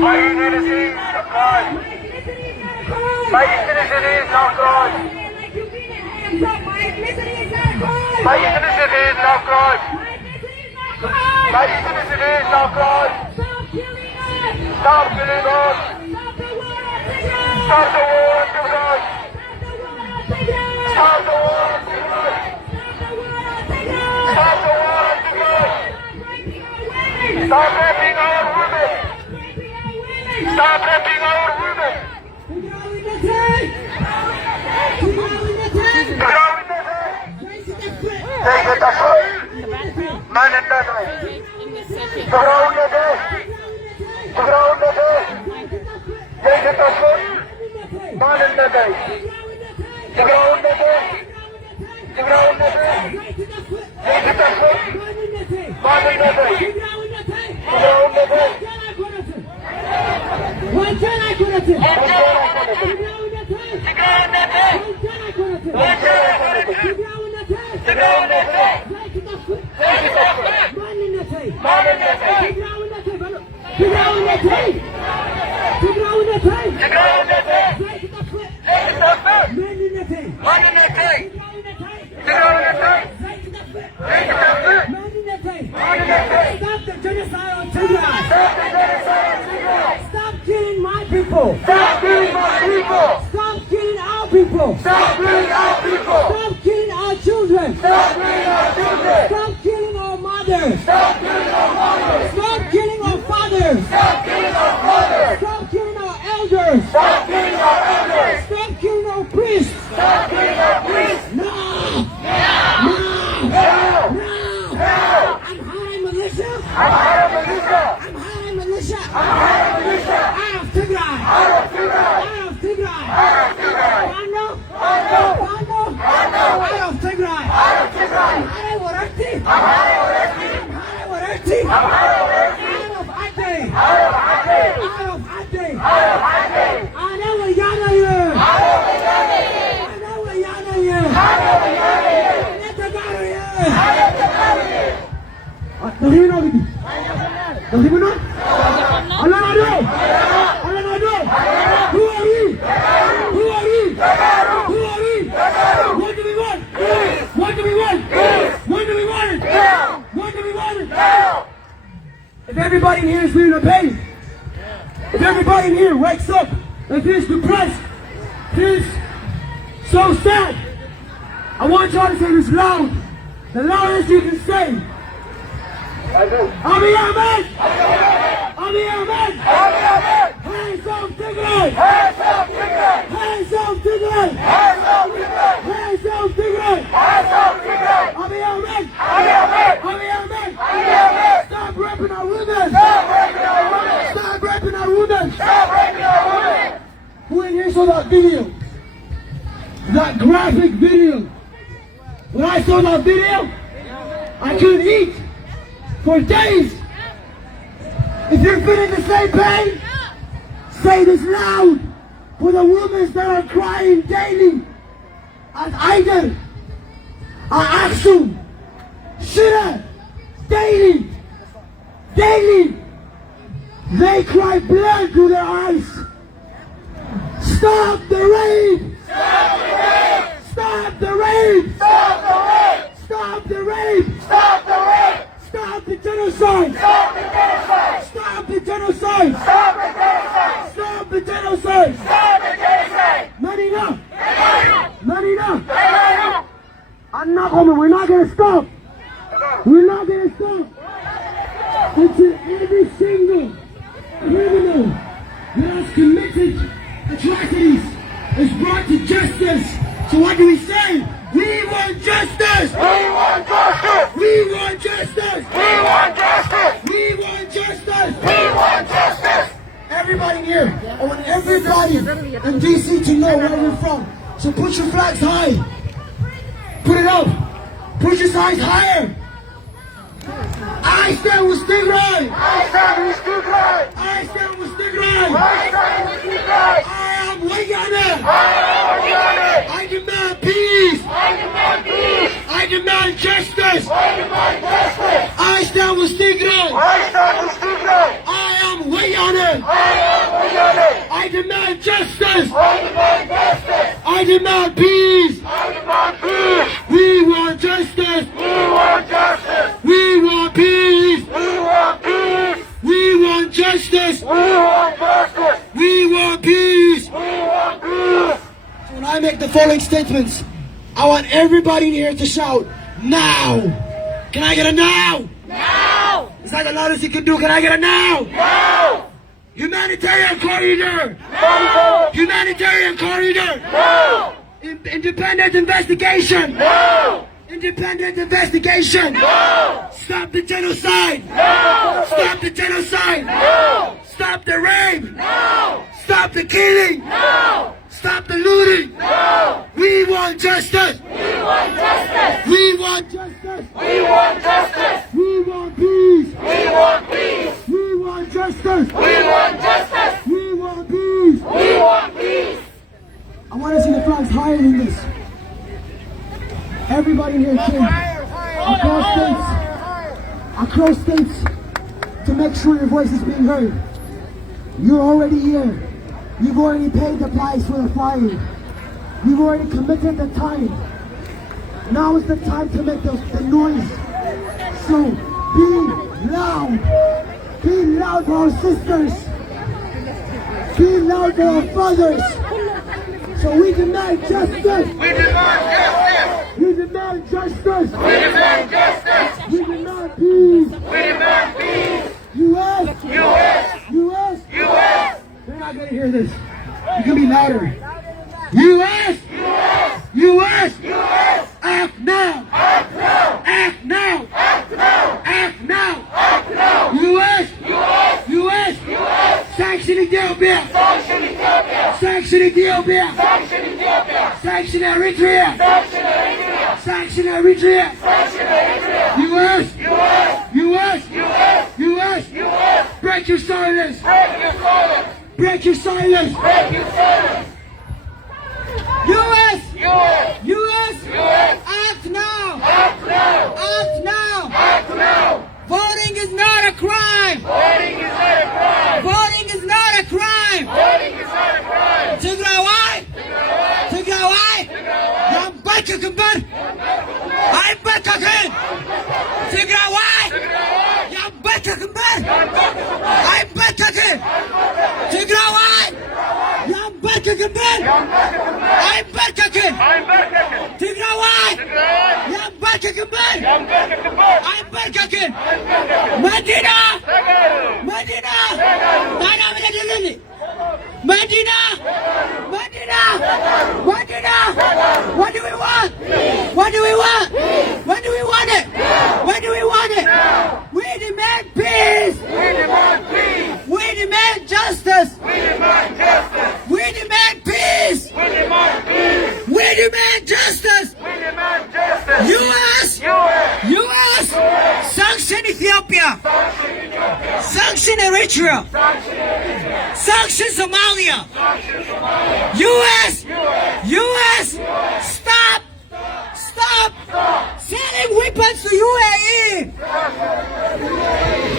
My ethnicity is not a crime. My ethnicity is not a crime. My ethnicity is not a crime. My ethnicity is not a crime. Stop killing us. Stop the war on Tigray. Stop the war on Tigray. Stop the war on Tigray. Stop raping our women. Stop raping our women. Take it up. Man and Tigray. Tigray on the day. Tigray on the day. Take it up. Man and Tigray. Tigray on the day. Tigray on the day. Take it up. Stop the genocide on Tigray! Stop killing my people! Stop killing my people! Stop killing our people! Stop killing our people! Stop killing our children! Stop killing our children! Stop killing our mothers! Stop killing our mothers! Stop killing our fathers! Stop killing our fathers! Stop killing our elders! Stop killing our elders! Stop killing our priests! Stop killing our priests! No! Now! I'm hiring militia! I'm hiring militia! I'm hiring militia! I'm hiring militia! Out of Tigray! Out of Tigray! Out of Tigray! Out of Tigray! Bando! Bando! Bando! Bando! Out of Tigray! Out of Tigray! I'm hiring Warati! I'm hiring Warati! I'm hiring Warati! I'm hiring Warati! Out of Ate! Out of Ate! Out of Ate! Out of Ate! Ana wayana ye! Out of Ate! Ana wayana ye! Out of Ate! Ana tagaro ye! Out of Ate! Dahino gidi. Dahino? Allah nado. Allah nado. Who are we? Who are we? Who are we? What do we want? What do we want? What do we want? What do we want? If everybody in here is feeling the pain, if everybody in here wakes up and feels depressed, feels so sad, I want y'all to say this loud, the loudest you can say. Abiy Ahmed! Abiy Ahmed! Hands off Tigray! Hands up Tigray! Hands off Tigray! Hands up Tigray! Hands off Tigray! Hands up Tigray! Abiy Ahmed! Abiy Ahmed! Abiy Ahmed! Abiy Ahmed! Stop raping our women! Stop raping our women! Stop raping our women! Stop raping our women! Who in here saw that video? That graphic video. When I saw that video, I couldn't eat for days. If you're feeling the same pain, say this loud for the women that are crying daily at Aider, at Aksum, Shira, daily. They cry blood through their eyes. Stop the rape! Stop the rape! Stop the rape! Stop the rape! Stop the rape! Stop the rape! Stop the genocide! Stop the genocide! Stop the genocide! Stop the genocide! Stop the genocide! Stop the genocide! Not enough! Enough! Not enough! Enough! I'm not coming. We're not gonna stop. We're not gonna stop until every single criminal that has committed atrocities is brought to justice. So what do we say? We want justice! We want justice! We want justice! We want justice! We want justice! We want justice! Everybody here, I want everybody in DC to know where we're from. So put your flags high. Put it up. Put your signs higher. I stand with Tigray. I stand with Tigray! I stand with Tigray. I stand with Tigray! I am Wayana. I I demand peace. demand peace! I demand justice. I demand justice! I stand with Tigray. I stand with Tigray! I am Wayana. I demand justice. I demand justice! I demand peace. I demand peace! We want justice. We want justice! We want peace. We want peace! We want justice. We want justice! We want peace. We want peace! So when I make the following statements, I want everybody in here to shout, now. Can I get a now? Now! Is that the loudest you can do? Can I get a now? Now! Humanitarian corridor. No! Humanitarian corridor. No! Independent investigation. No! Independent investigation. No! Stop the genocide. No! Stop the genocide. No! Stop the rape. No! Stop the killing. No! Stop the looting. No! We want justice. We want justice! We want justice. We want justice! We want peace. We want peace. We want justice. We want justice. We want peace. We want peace. I want to see the flags higher than this. Everybody here came across states to make sure your voice is being heard. You're already here. You've already paid the price for the flying. You've already committed the time. Now is the time to make the noise. So be loud. Be loud for our sisters. Be loud for our fathers. So we demand justice. We demand justice. We demand justice. We demand justice. We demand peace. We demand peace. U.S. U.S. U.S. U.S. They're not gonna hear this. You can be louder. U.S. U.S. U.S. U.S. Act now. Act now. Act now. Act now. Act now. Act now. U.S. U.S. U.S. U.S. Sanction Ethiopia. Sanction Ethiopia. Sanction Ethiopia. Sanction Ethiopia. Sanction Eritrea. Sanction Eritrea. Sanction Eritrea. Sanction Eritrea. U.S. U.S. U.S. U.S. U.S. U.S. Break your silence. Break your silence. Break your silence. Break your silence. U.S. U.S. U.S. U.S. Act now. Act now. Act now. Act now. Voting is not a crime. Voting is not a crime. Voting is not a crime. Voting is not a crime. Tigrawai. Tigrawai. Yang berkekembar. Hai berkeken. Tigrawai. Yang berkekembar. Hai berkeken. Tigrawai. Yang berkekembar. Hai berkeken. Tigrawai. Yang berkekembar. Hai berkeken. Medina. Medina. Mana Medina? Medina. Medina. Medina. What do we want? What do we want? When do we want it? When do we want it? We demand peace. We demand peace. We demand justice. We demand justice. We demand peace. We demand peace. We demand justice. We demand justice. U.S. U.S. U.S. Sanction Ethiopia. Sanction Ethiopia. Sanction Eritrea. Sanction Somalia. Sanction Somalia. U.S. U.S. Stop. Stop. Selling weapons to UAE.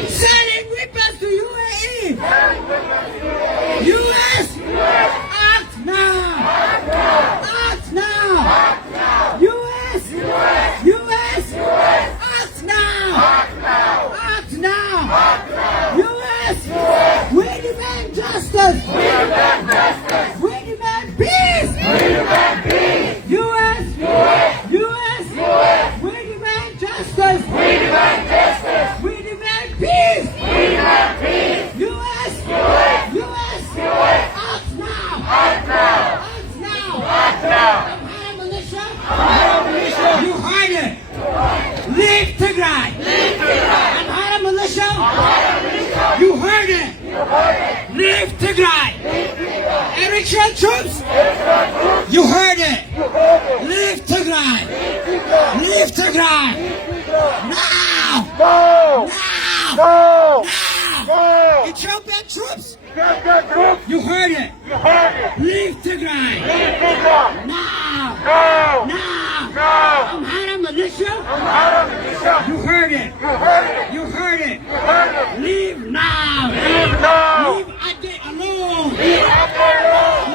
Selling weapons to UAE. U.S. Act now. Act now. U.S. U.S. Act now. Act now. U.S. We demand justice. We demand justice. We demand peace. We demand peace. U.S. U.S. We demand justice. We demand justice. We demand peace. We demand peace. U.S. U.S. Act now. Act now. Act now. Act now. Amhara militia. Amhara militia. You heard it. Leave Tigray. Leave Tigray. Amhara militia. Amhara militia. You heard it. Leave Tigray. Eritrean troops. You heard it. Leave Tigray. Leave Tigray. Now. No. Now. No. Now. Ethiopian troops. You heard it. Leave Tigray. Now. Now. Amhara militia. You heard it. You heard it. Leave now. Leave Addis alone.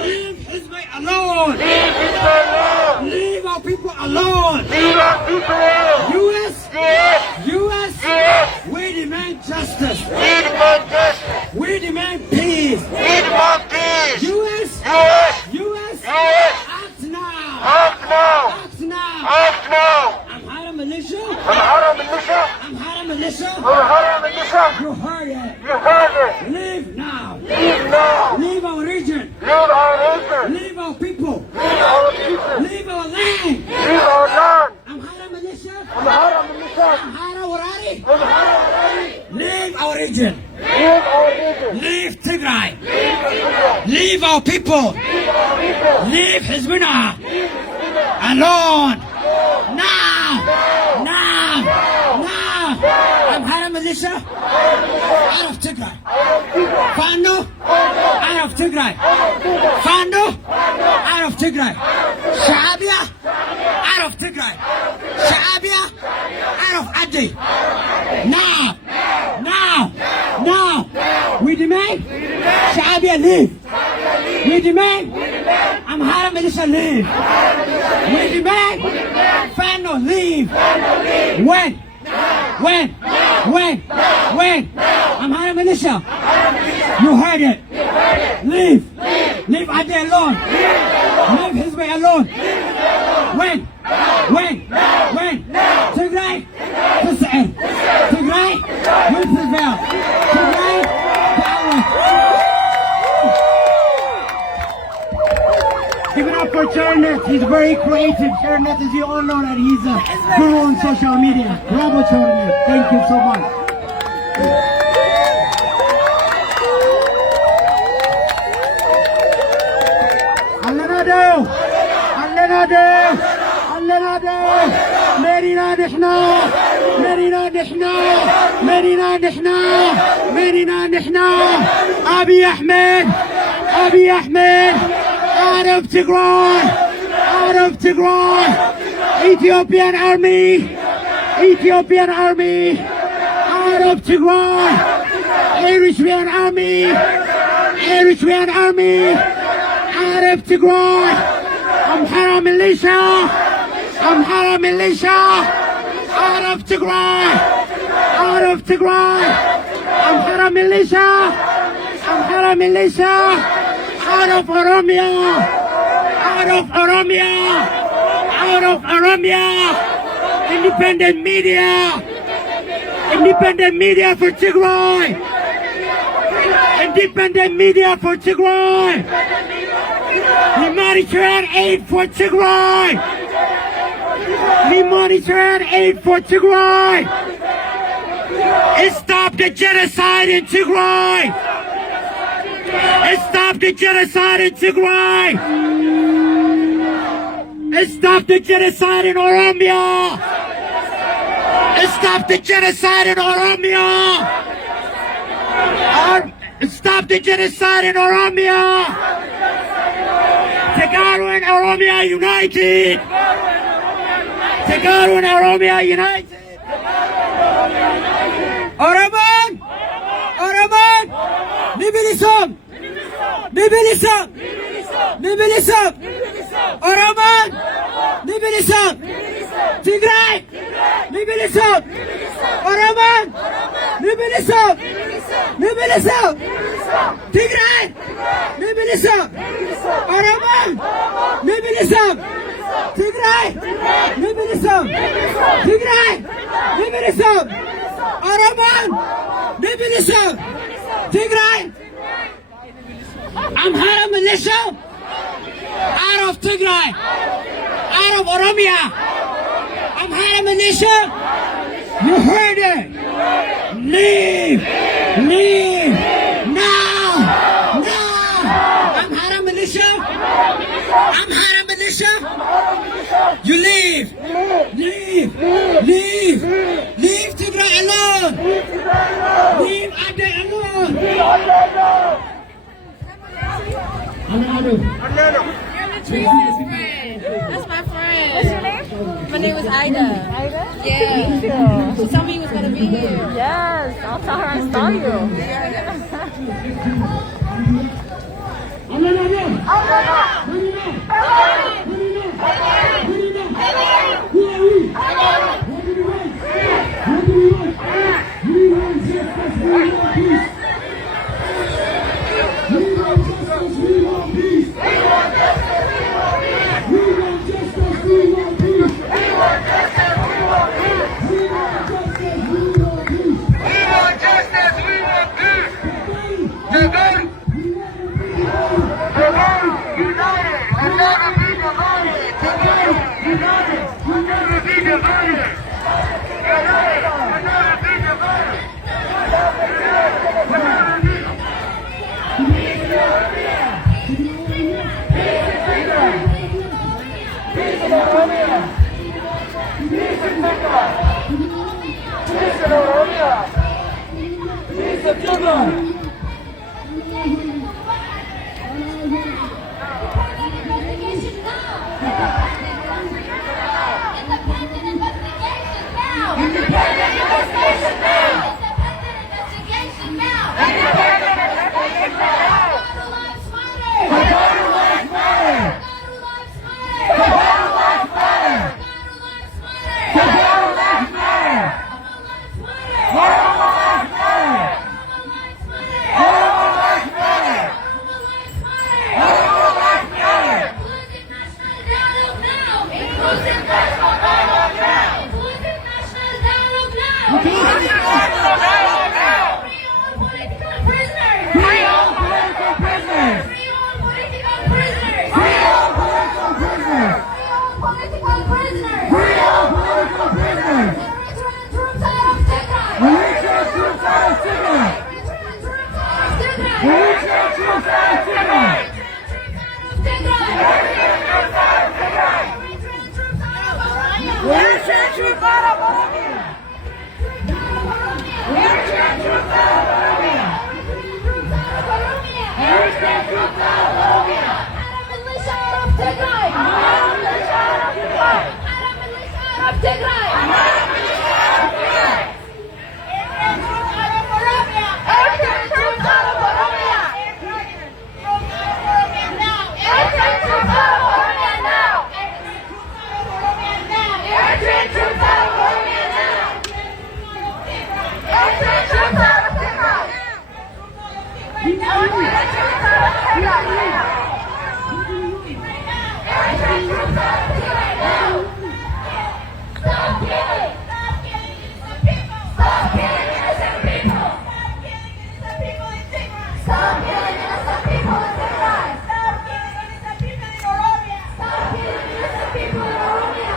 Leave Hizbut alone. Leave our people alone. U.S. U.S. We demand justice. We demand peace. U.S. U.S. Act now. Act now. Amhara militia. Amhara militia. You heard it. Leave now. Leave our region. Leave our people. Leave our land. Amhara militia. Amhara warari. Leave our region. Leave Tigray. Leave our people. Leave Hezbollah alone. Now. Now. Now. militia out of Tigray. Fano out of Tigray. Fano out of Tigray. Shaabia out of Tigray. Shaabia out of Adi. Now, we demand Shaabia leave. We demand Amhara militia leave. We demand Fano leave. When? Amhara militia. You heard it. Leave. Leave Adi alone. Leave his way alone. When? Tigray, Hussein. Tigray, will prevail. Tigray, power. Give it up for Chernet. He's very creative. Chernet, as you all know, that he's a guru on social media. Bravo, Chernet. Thank you so much. ميرنا نحنا أبي أحمد out of Tigray, Ethiopian army out of Tigray, Eritrean army out of Tigray, Amhara militia out of Tigray, Amhara militia out of Oromia, independent media for Tigray, humanitarian aid for Tigray, stop the genocide in Tigray. Stop the genocide in Tigray! Stop the genocide in Oromia! Stop the genocide in Oromia! Stop the genocide in Oromia! Tegaru and Oromia united! Tegaru and Oromia united! Oroman! Nibilisam! Oroman! Nibilisam! Tigray! Nibilisam! Oroman! Nibilisam! Tigray! Nibilisam! Oroman! Nibilisam! Tigray! Nibilisam! Tigray! Nibilisam! Oroman! Nibilisam! Tigray! Amhara militia out of Tigray, out of Oromia. Amhara militia, you heard it. Leave now. Amhara militia, you leave Tigray alone. Leave Ade alone. That's my friend. What's your name? My name was Ida. Yeah. She told me you was gonna be here. Yes, I'll tell her I saw you. United! Tigray! Investigation now! Independent investigation now! Independent investigation now! Independent investigation now! Independent investigation now! Dakota Lives Matter! Dakota Lives Matter! Dakota Lives Matter! Dakota Lives Matter! Dakota Lives Matter! Dakota Lives Matter! Dakota Lives Matter! Dakota Lives Matter! Inclusive national dialogue now! Inclusive national dialogue now! Inclusive national dialogue now! Inclusive national dialogue now! Free all political prisoners! Free all political prisoners! Free all political prisoners! Free all political prisoners! Free all political prisoners! Free all political prisoners! Eritrean troops out of Tigray! Eritrean troops out of Tigray! Eritrean troops out of Tigray! Eritrean troops out of Tigray! Eritrean troops out of Oromia! Eritrean troops out of Oromia! Eritrean troops out of Oromia! Arab militia out of Tigray! Arab militia out of Tigray! Arab militia out of Tigray! Arab militia out of Tigray! Eritrean troops out of Oromia! Eritrean troops out of Oromia! Eritrean troops out of Oromia now! Eritrean troops out of Oromia now! Eritrean troops out of Tigray! Eritrean troops out of Tigray now! Eritrean troops out of Tigray now! Stop killing! Stop killing innocent people! Stop killing innocent people in Tigray! Stop killing innocent people in Oromia! Stop killing innocent people in Oromia!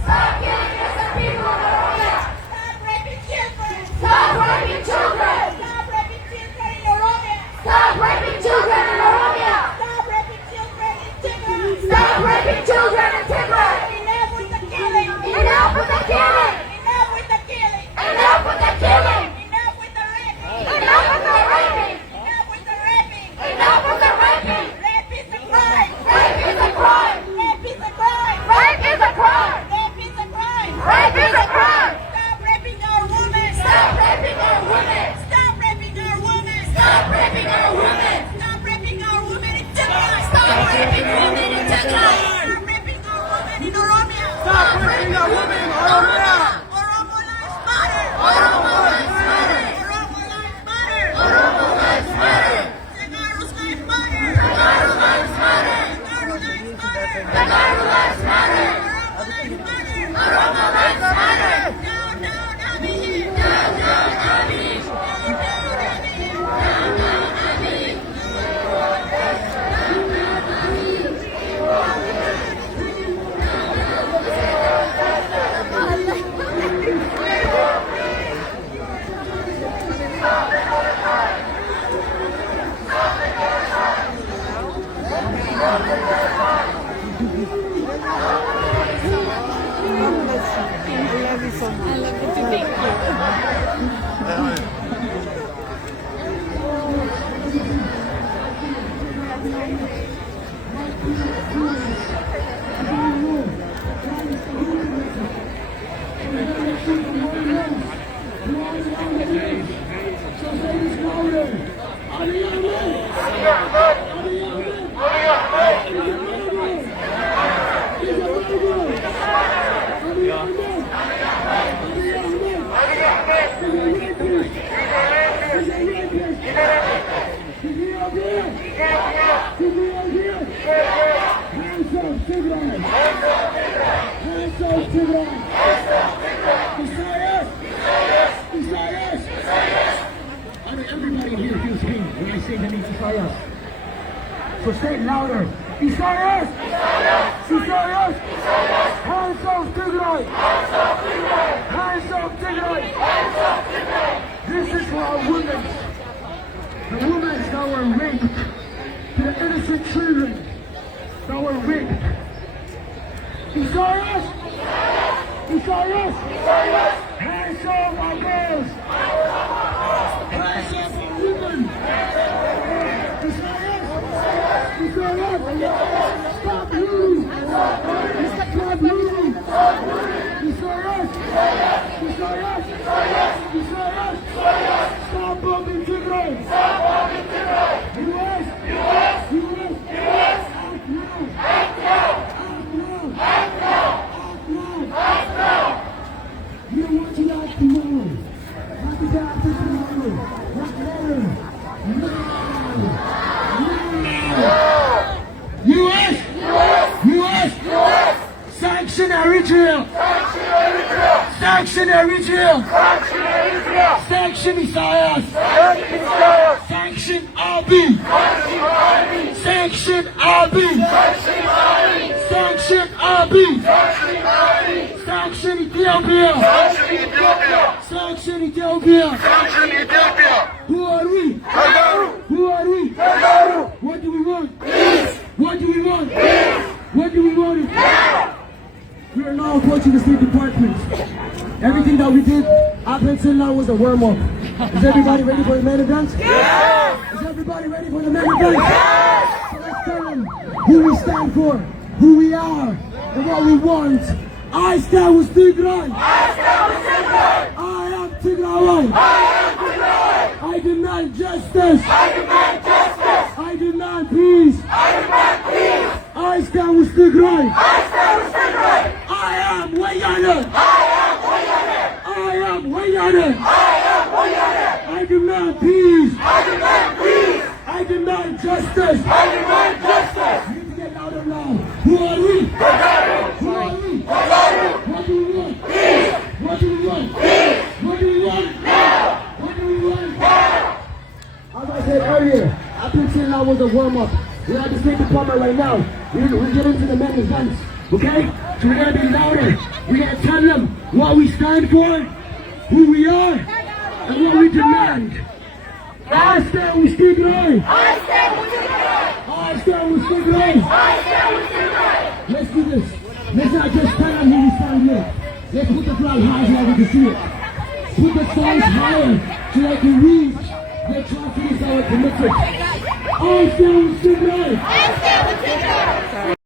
Stop killing innocent people in Oromia! Stop raping children! Stop raping children! Stop raping children in Oromia! Stop raping children in Oromia! Stop raping children in Tigray! Stop raping children in Tigray! Enough with the killing! Enough with the killing! Enough with the killing! Enough with the killing! Enough with the raping! Enough with the raping! Enough with the raping! Enough with the raping! Rape is a crime! Rape is a crime! Rape is a crime! Rape is a crime! Rape is a crime! Rape is a crime! Stop raping our women! Stop raping our women! Stop raping our women! Stop raping our women! Stop raping our women in Tigray! Stop raping women in Tigray! Stop raping our women in Oromia! Stop raping our women in Oromia! Oromo lives matter! Oromo lives matter! Oromo lives matter! Oromo lives matter! Tegaru's lives matter! Tegaru lives matter! Tegaru lives matter! Tegaru lives matter! Oromo lives matter! Down, down, Abiy! Down, down, Abiy! Down, down, Abiy! Down, down, Abiy! Everybody here feels pain when I say the name Isaias. So say it louder. Isaias! Isaias! Hands off Tigray! Hands off Tigray! This is for our women. The women that were raped. The innocent children that were raped. Isaias! Isaias! Hands off our girls! began to do. Not later. US! Sanction Eritrea! Sanction Eritrea! Sanction Isaias! Sanction Abiy! Sanction Abiy! Sanction Abiy! Sanction Ethiopia! Sanction Ethiopia! Who are we? Who are we? What do we want? What do we want? What do we want? We are now approaching the State Department. Everything that we did up until now was a warm-up. Is everybody ready for the main event? Yes! Is everybody ready for the main event? Yes! So let's tell them who we stand for, who we are, and what we want. I stand with Tigray. I am Tigray. I demand justice. I demand peace. I stand with Tigray. I am Wayana. I am Wayana. I demand peace. I demand justice. We need to get louder now. Who are we? Who are we? What do we want? What do we want? What do we want? What do we want? As I said earlier, up until now was a warm-up. We're at the State Department right now. We're getting to the main event. Okay? So we're gonna be louder. We're gonna tell them what we stand for, who we are, and what we demand. I stand with Tigray. I stand with Tigray. Let's do this. Let's not just tell them who we stand with. Let's put the flag high so that we can see it. Put the signs higher so that we can read the atrocities that were committed. I stand with Tigray.